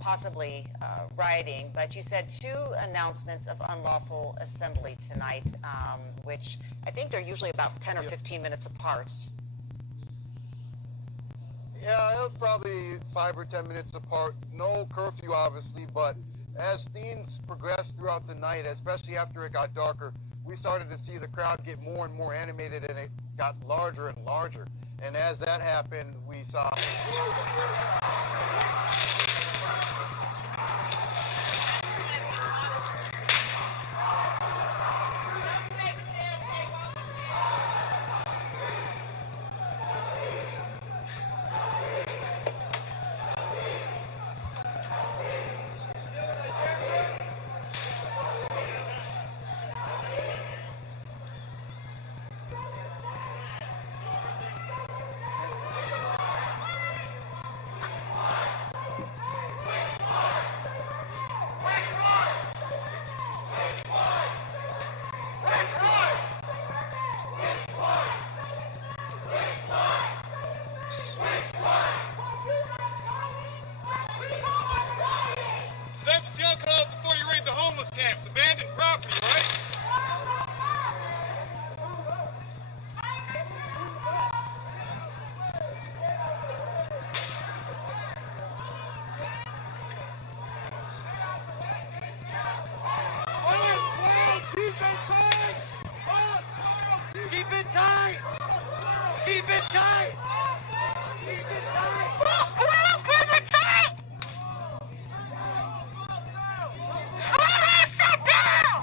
possibly rioting. But you said 2 announcements of unlawful assembly tonight, which I think they're usually about 10 or 15 minutes apart. Yeah, it was probably 5 or 10 minutes apart. No curfew, obviously, but as things progressed throughout the night, especially after it got darker, we started to see the crowd get more and more animated, and it got larger and larger. And as that happened, we saw... Keep it tight! Keep it tight! Keep it tight! Sit down!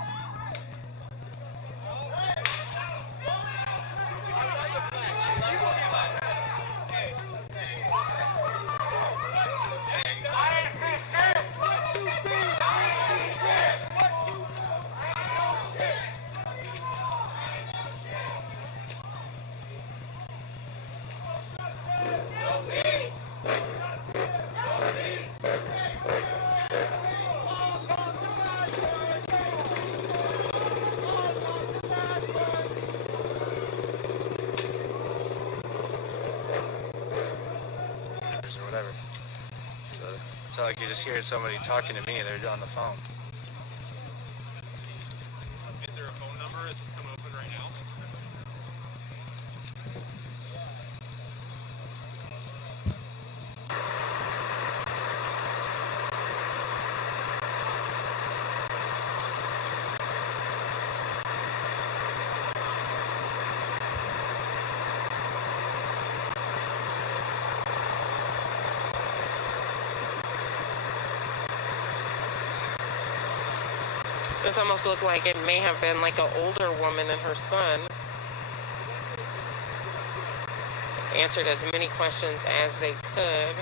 Or whatever. So it's not like you just hear somebody talking to me, they're on the phone. Is there a phone number? Is it coming open right now? This almost looked like it may have been like an older woman and her son. Answered as many questions as they could.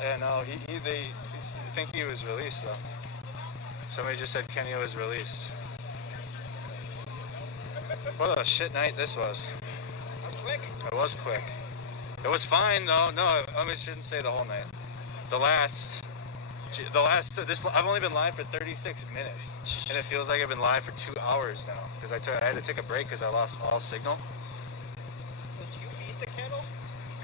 Yeah, no, they think he was released though. Somebody just said Kenny was released. What a shit night this was. That was quick. It was quick. It was fine though. No, I shouldn't say the whole night. I've only been live for 36 minutes, and it feels like I've been live for 2 hours now because I had to take a break because I lost all signal. Did you beat the kettle?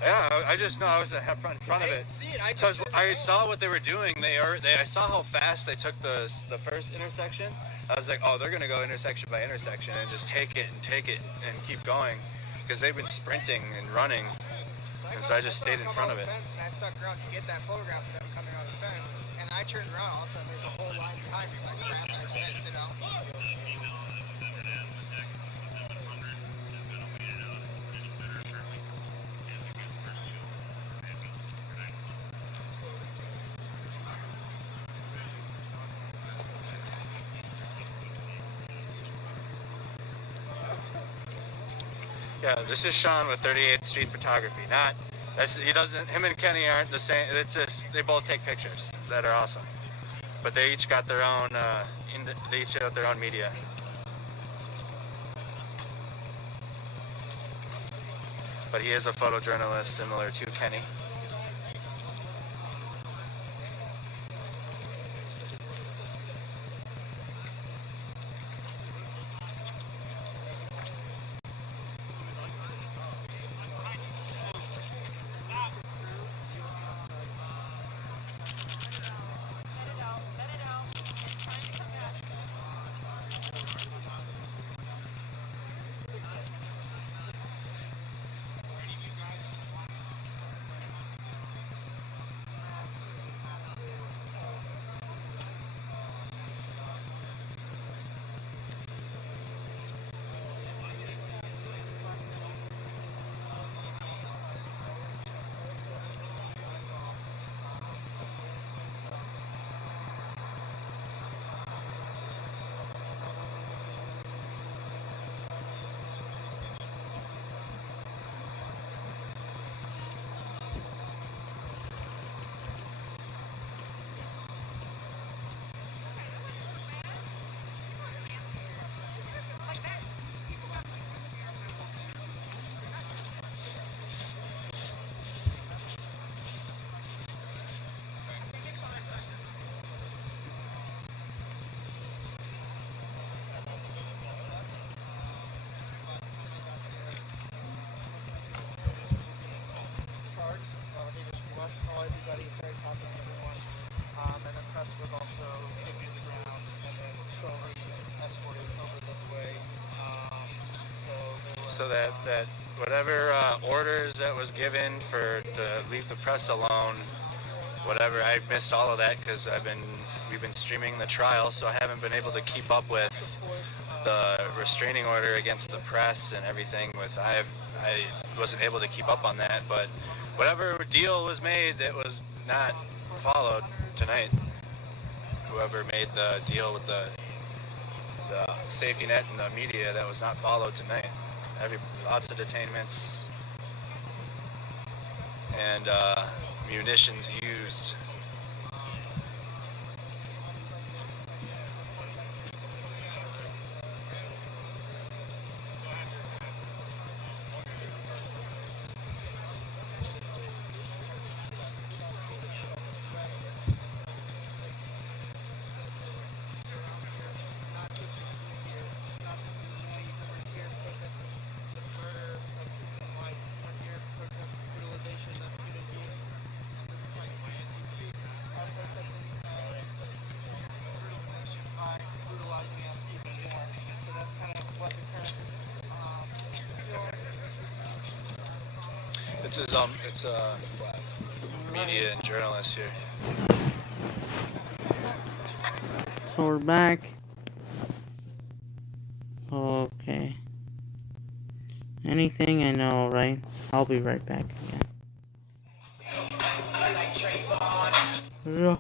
Yeah, I just know I was in front of it. Because I saw what they were doing. I saw how fast they took the first intersection. I was like, oh, they're gonna go intersection by intersection and just take it and keep going, because they've been sprinting and running, and so I just stayed in front of it. And I stuck around to get that photograph of them coming on the fence, and I turned around. All of a sudden, there's a whole line behind me. Like, crap, I can't sit down. Yeah, this is Sean with 38th Street Photography. Him and Kenny aren't the same. It's just, they both take pictures that are awesome. But they each got their own, they each have their own media. But he is a photojournalist similar to Kenny. so that whatever orders that was given to leave the press alone, whatever, I missed all of that because we've been streaming the trial, so I haven't been able to keep up with the restraining order against the press and everything. I wasn't able to keep up on that, but whatever deal was made that was not followed tonight. Whoever made the deal with the safety net and the media, that was not followed tonight. Lots of detainments and munitions used. It's media and journalists here. So we're back. Okay. Anything I know, right? I'll be right back again. Yeah.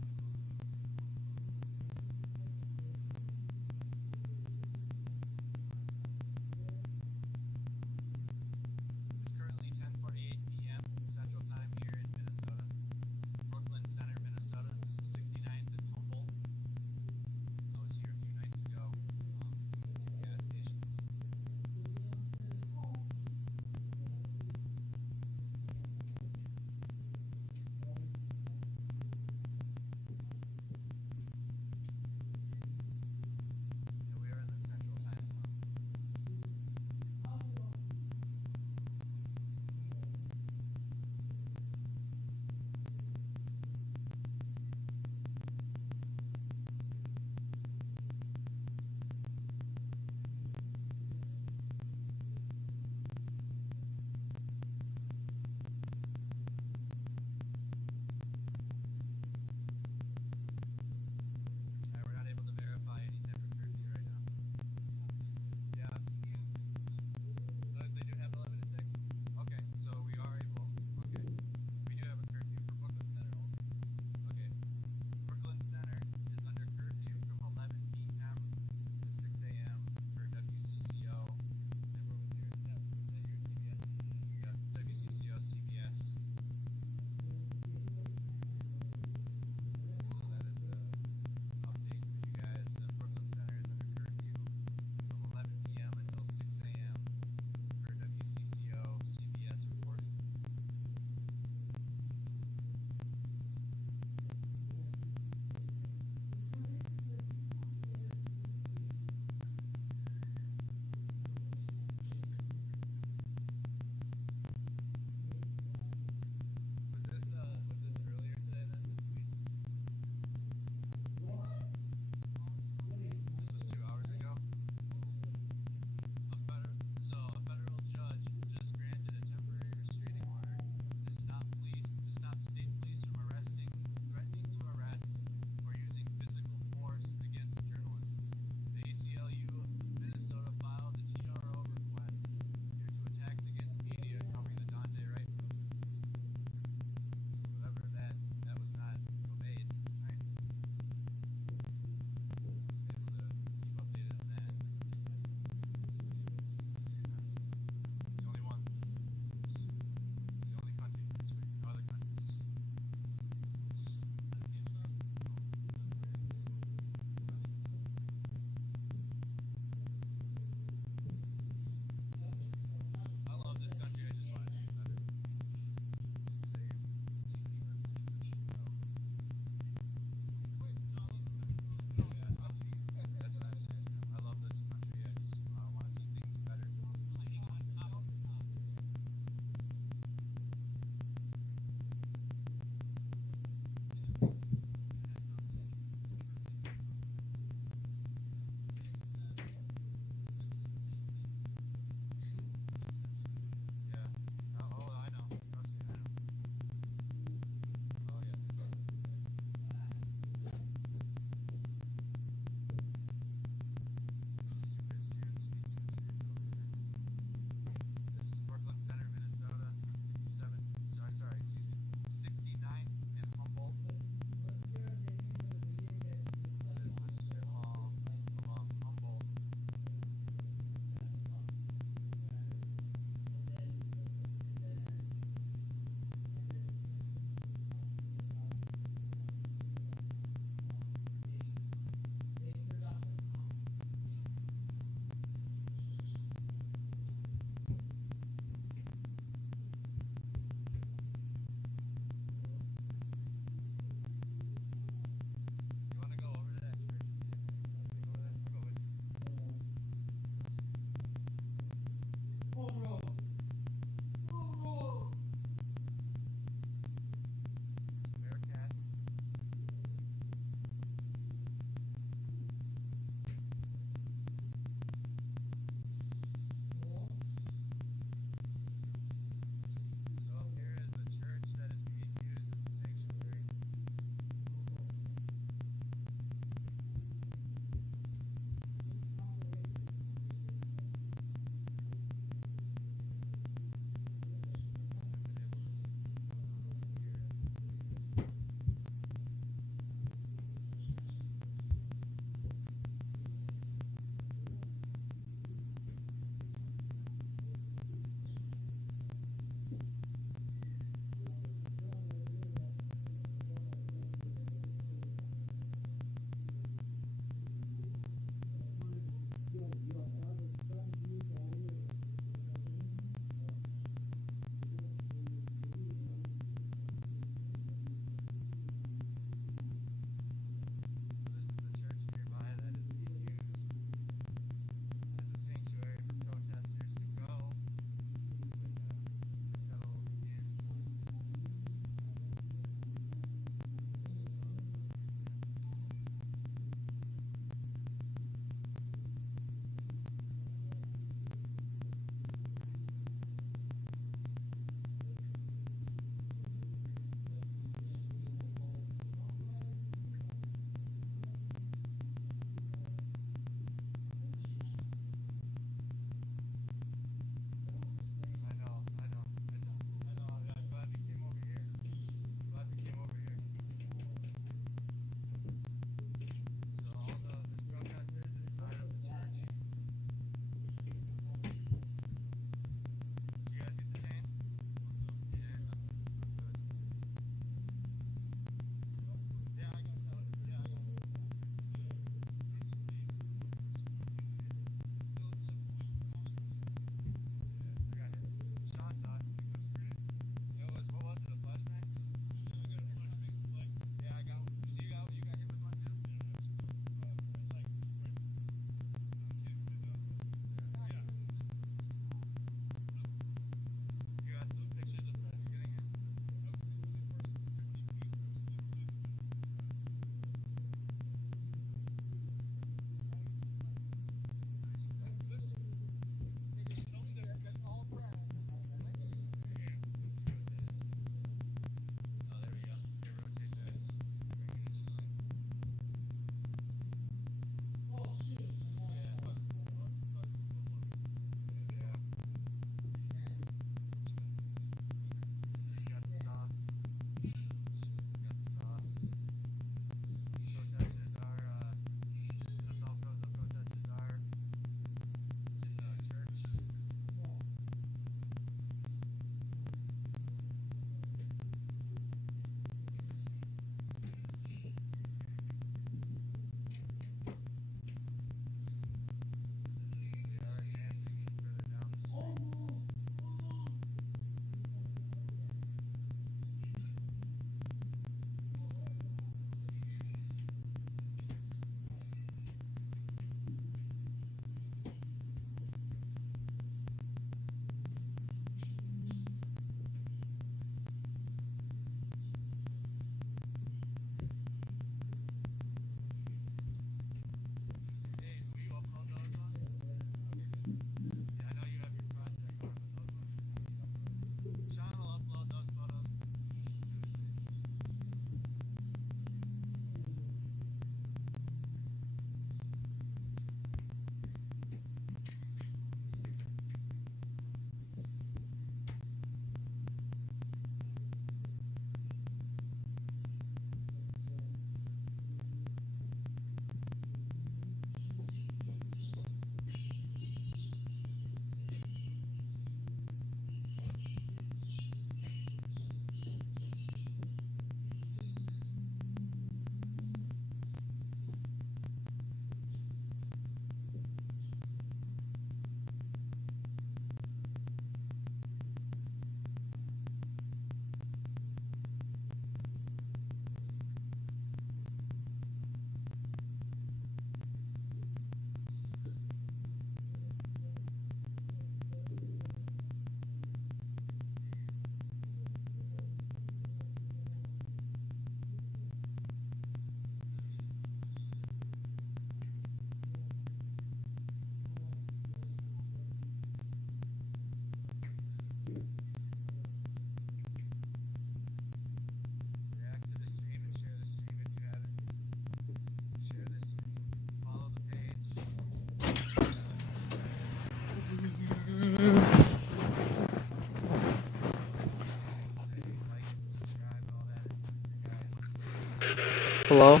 Hello?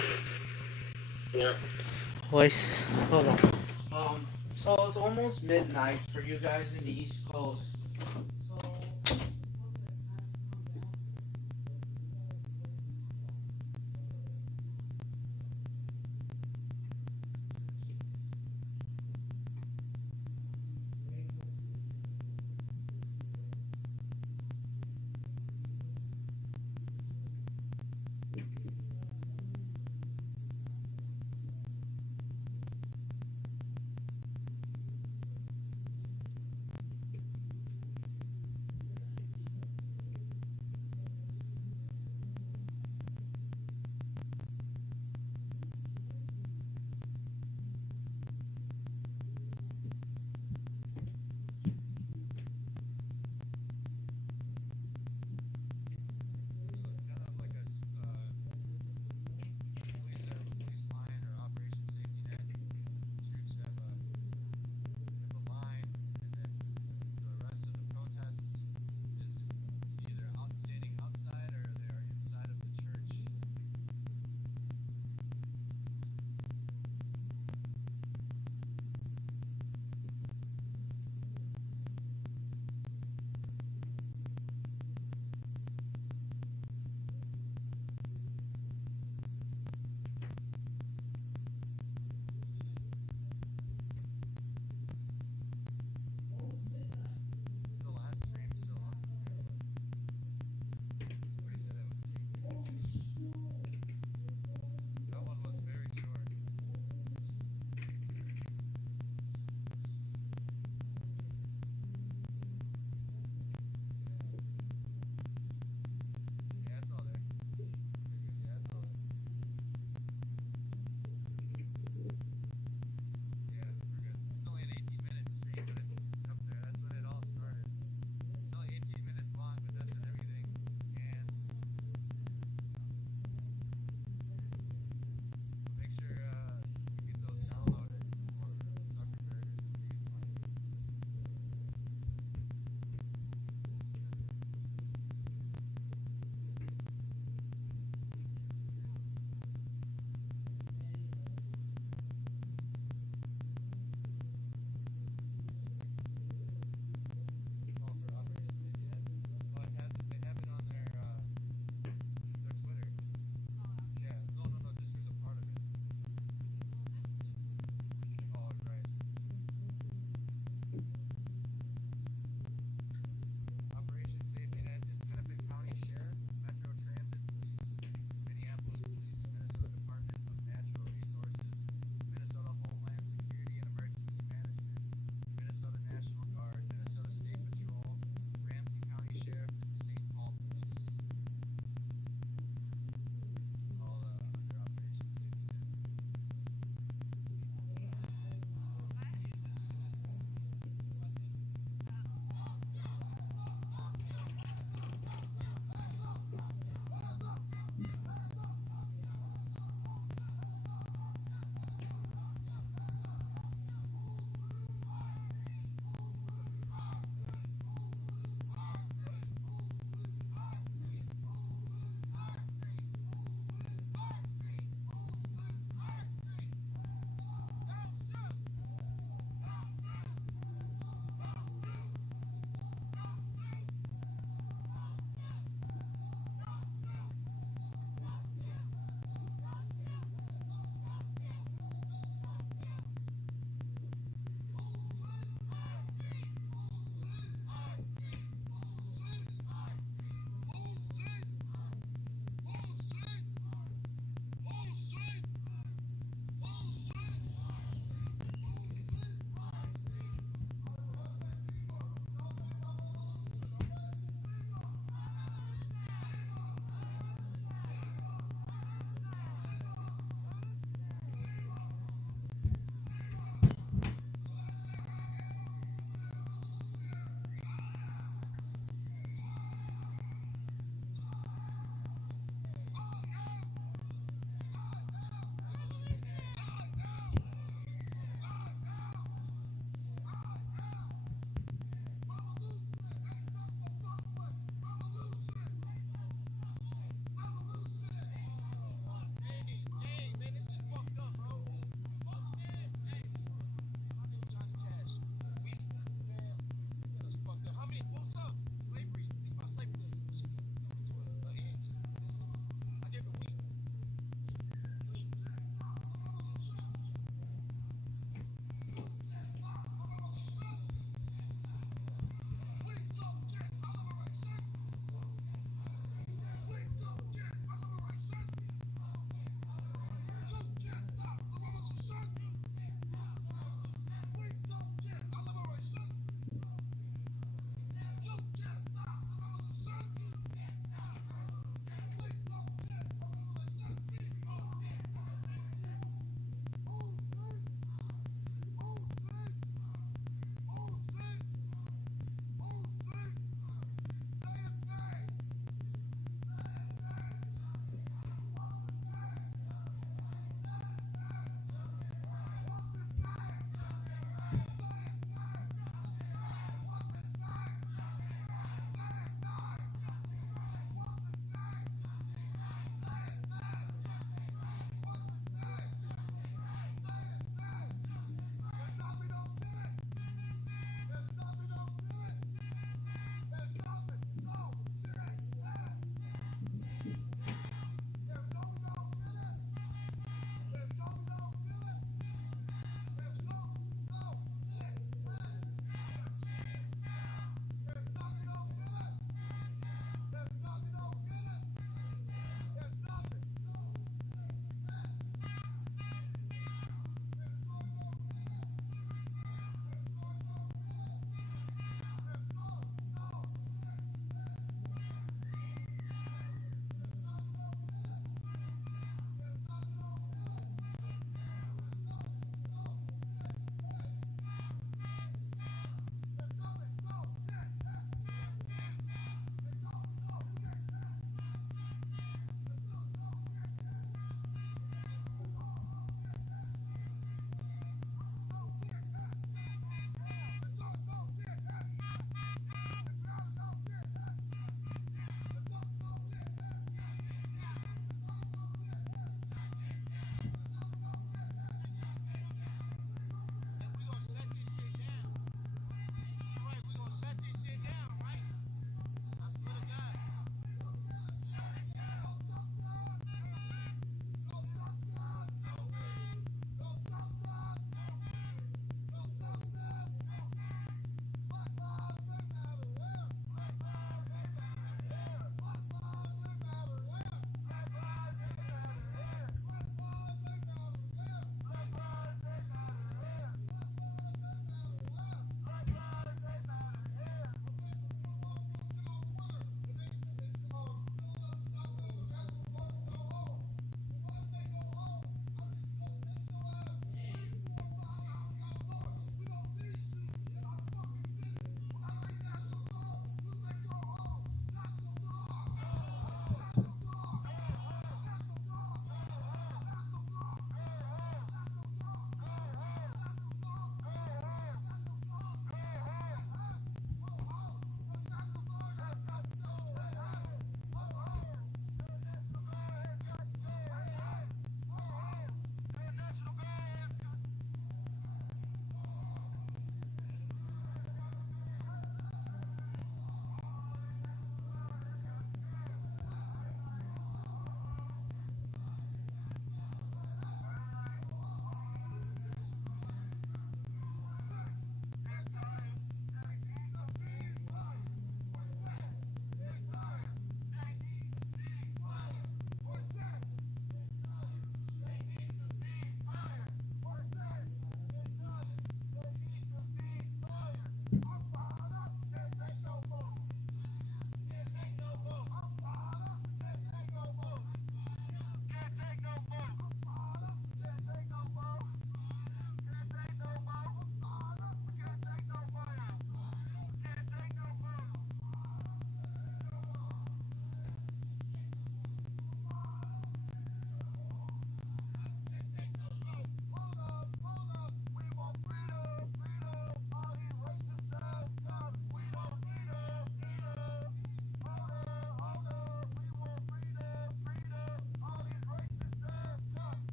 Yeah. Voice. Hold on. So it's almost midnight for you guys in the East Coast. So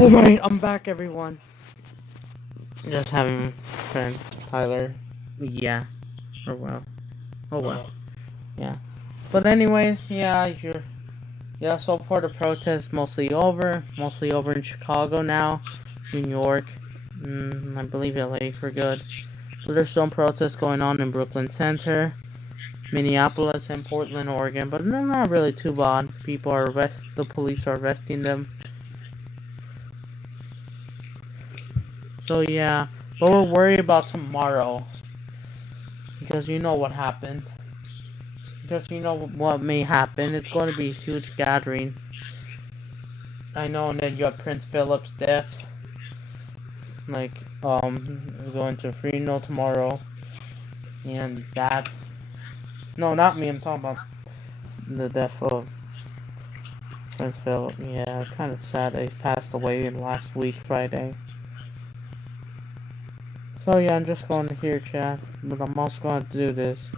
Alright, I'm back, everyone. Just having friend Tyler. Yeah. Or well. Oh well. Yeah. But anyways, yeah, so far the protest mostly over. Mostly over in Chicago now. New York. I believe LA for good. But there's some protests going on in Brooklyn Center, Minneapolis, and Portland, Oregon. But they're not really too bad. The police are arresting them. So yeah. But we're worried about tomorrow. Because you know what happened. Because you know what may happen. It's going to be a huge gathering. I know, and then you have Prince Philip's death. Like, going to funeral tomorrow. And that. No, not me. I'm talking about the death of Prince Philip. Yeah, kind of sad that he passed away in last week, Friday. So yeah, I'm just going to hear chat. But I'm also going to do this.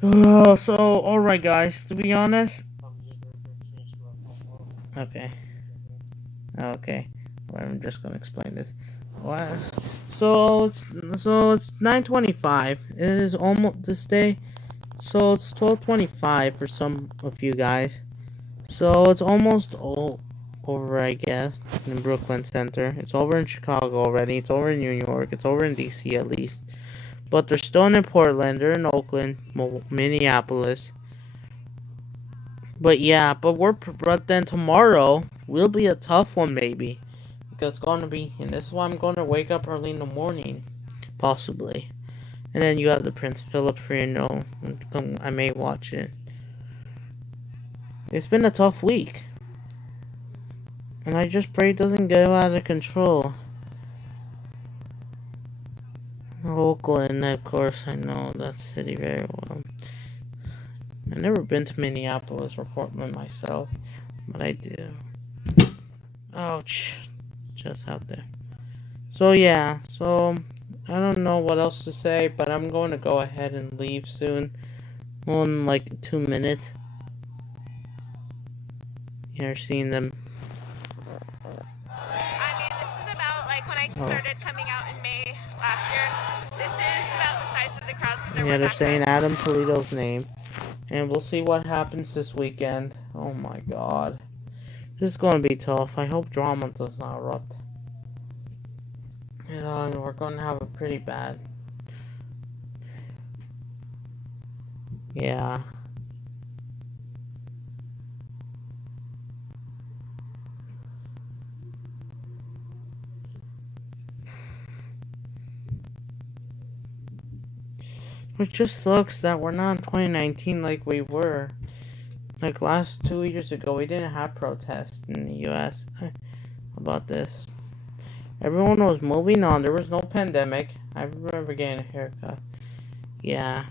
So, alright guys, to be honest... Okay. Well, I'm just gonna explain this. So it's 9:25. It is almost this day. So it's 12:25 for some of you guys. So it's almost all over, I guess, in Brooklyn Center. It's over in Chicago already. It's over in New York. It's over in DC at least. But they're still in Portland. They're in Oakland, Minneapolis. But yeah, but then tomorrow will be a tough one maybe. Because it's going to be, and this is why I'm going to wake up early in the morning, possibly. And then you have the Prince Philip funeral. I may watch it. It's been a tough week. And I just pray it doesn't go out of control. Oakland, of course, I know that city very well. I've never been to Minneapolis or Portland myself, but I do. Ouch. Just out there. So yeah, I don't know what else to say, but I'm going to go ahead and leave soon. Well, in like 2 minutes. You're seeing them. I mean, this is about like when I started coming out in May last year. This is about the size of the crowds. Yeah, they're saying Adam Toledo's name. And we'll see what happens this weekend. Oh my god. This is going to be tough. I hope drama does not erupt. You know, we're going to have a pretty bad... Yeah. It just sucks that we're not in 2019 like we were. Like last 2 years ago, we didn't have protests in the US about this. Everyone was moving on. There was no pandemic. I remember getting a haircut. Yeah.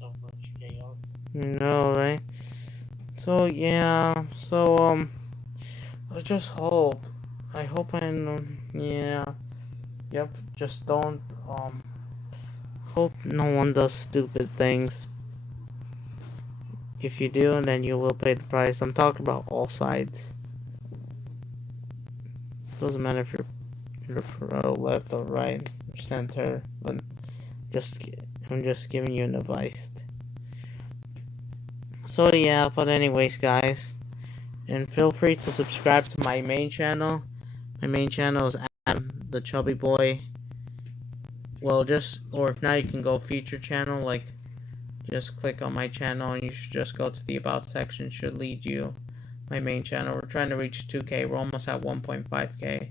So much chaos. No, right? So, yeah. So, I just hope. I hope yeah. Yep, just don't, hope no one does stupid things. If you do, then you will pay the price. I'm talking about all sides. Doesn't matter if you're left or right or center, but I'm just giving you an advice. So yeah, but anyways guys, and feel free to subscribe to my main channel. My main channel is Adam the Chubby Boy. Well, or if not, you can go feature channel, like just click on my channel and you should just go to the about section. It should lead you my main channel. We're trying to reach 2K. We're almost at 1.5K.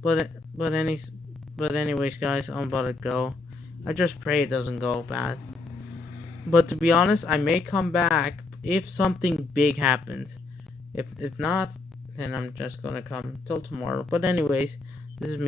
But anyways guys, I'm about to go. I just pray it doesn't go bad. But to be honest, I may come back if something big happens. If not, then I'm just gonna come till tomorrow. But anyways, this is me.